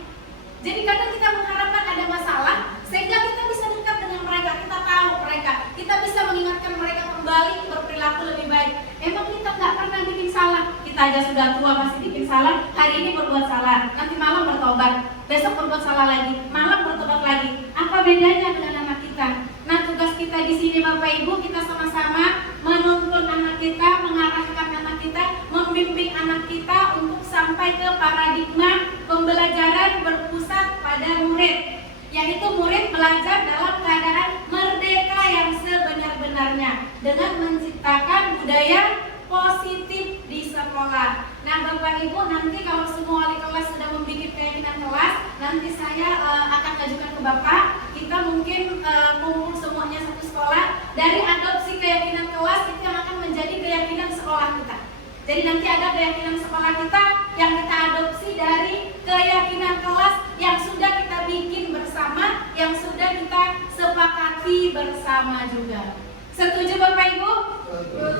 Jadi kadang kita mengharapkan ada masalah sehingga kita bisa dekat dengan mereka, kita tahu mereka, kita bisa mengingatkan mereka kembali berperilaku lebih baik. Emang kita nggak pernah bikin salah, kita aja sudah tua masih bikin salah. Hari ini berbuat salah, nanti malam bertobat, besok berbuat salah lagi, malam bertobat lagi. Apa bedanya dengan anak kita? Nah, tugas kita di sini Bapak Ibu, kita sama-sama menuntun anak kita, mengarahkan anak kita, membimbing anak kita untuk sampai ke paradigma pembelajaran berpusat pada murid, yaitu murid belajar dalam keadaan merdeka yang sebenar-benarnya dengan menciptakan budaya positif di sekolah. Nah, Bapak Ibu, nanti kalau semua wali kelas sudah membuat keyakinan kelas, nanti saya akan ajukan ke Bapak. Kita mungkin kumpul semuanya satu sekolah, dari adopsi keyakinan kelas itu yang akan menjadi keyakinan sekolah kita. Jadi nanti ada keyakinan sekolah kita yang kita adopsi dari keyakinan kelas yang sudah kita bikin bersama, yang sudah kita sepakati bersama juga. Setuju Bapak Ibu?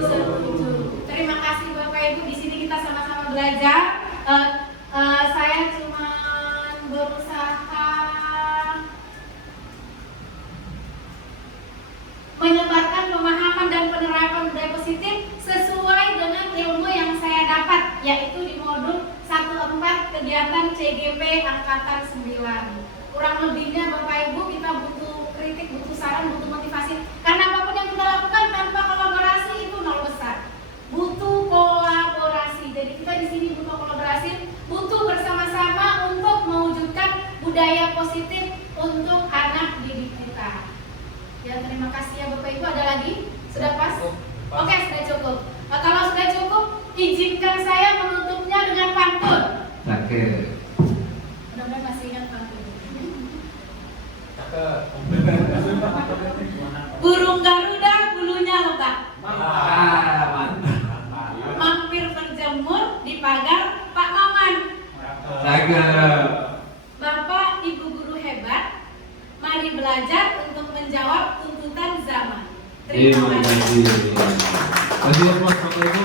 Setuju. Terima kasih Bapak Ibu. Di sini kita sama-sama belajar. Saya cuma berusaha menyebarkan pemahaman dan penerapan budaya positif sesuai dengan ilmu yang saya dapat, yaitu di modul 14 kegiatan CGP Angkatan 9. Kurang lebihnya Bapak Ibu kita butuh kritik, butuh saran, butuh motivasi. Karena apapun yang kita lakukan tanpa kolaborasi itu nol besar. Butuh kolaborasi. Jadi kita di sini butuh kolaborasi, butuh bersama-sama untuk mewujudkan budaya positif untuk anak didik kita. Ya, terima kasih ya Bapak Ibu. Ada lagi? Sudah pas? Oke, sudah cukup. Kalau sudah cukup, izinkan saya menutupnya dengan pantun. Cakep. Mudah-mudahan masih ingat pantun. Burung Garuda bulunya lebat. Mampir berjemur di pagar Pak Maman. Cakep. Bapak Ibu guru hebat, mari belajar untuk menjawab tuntutan zaman. Terima kasih. Bapak Ibu.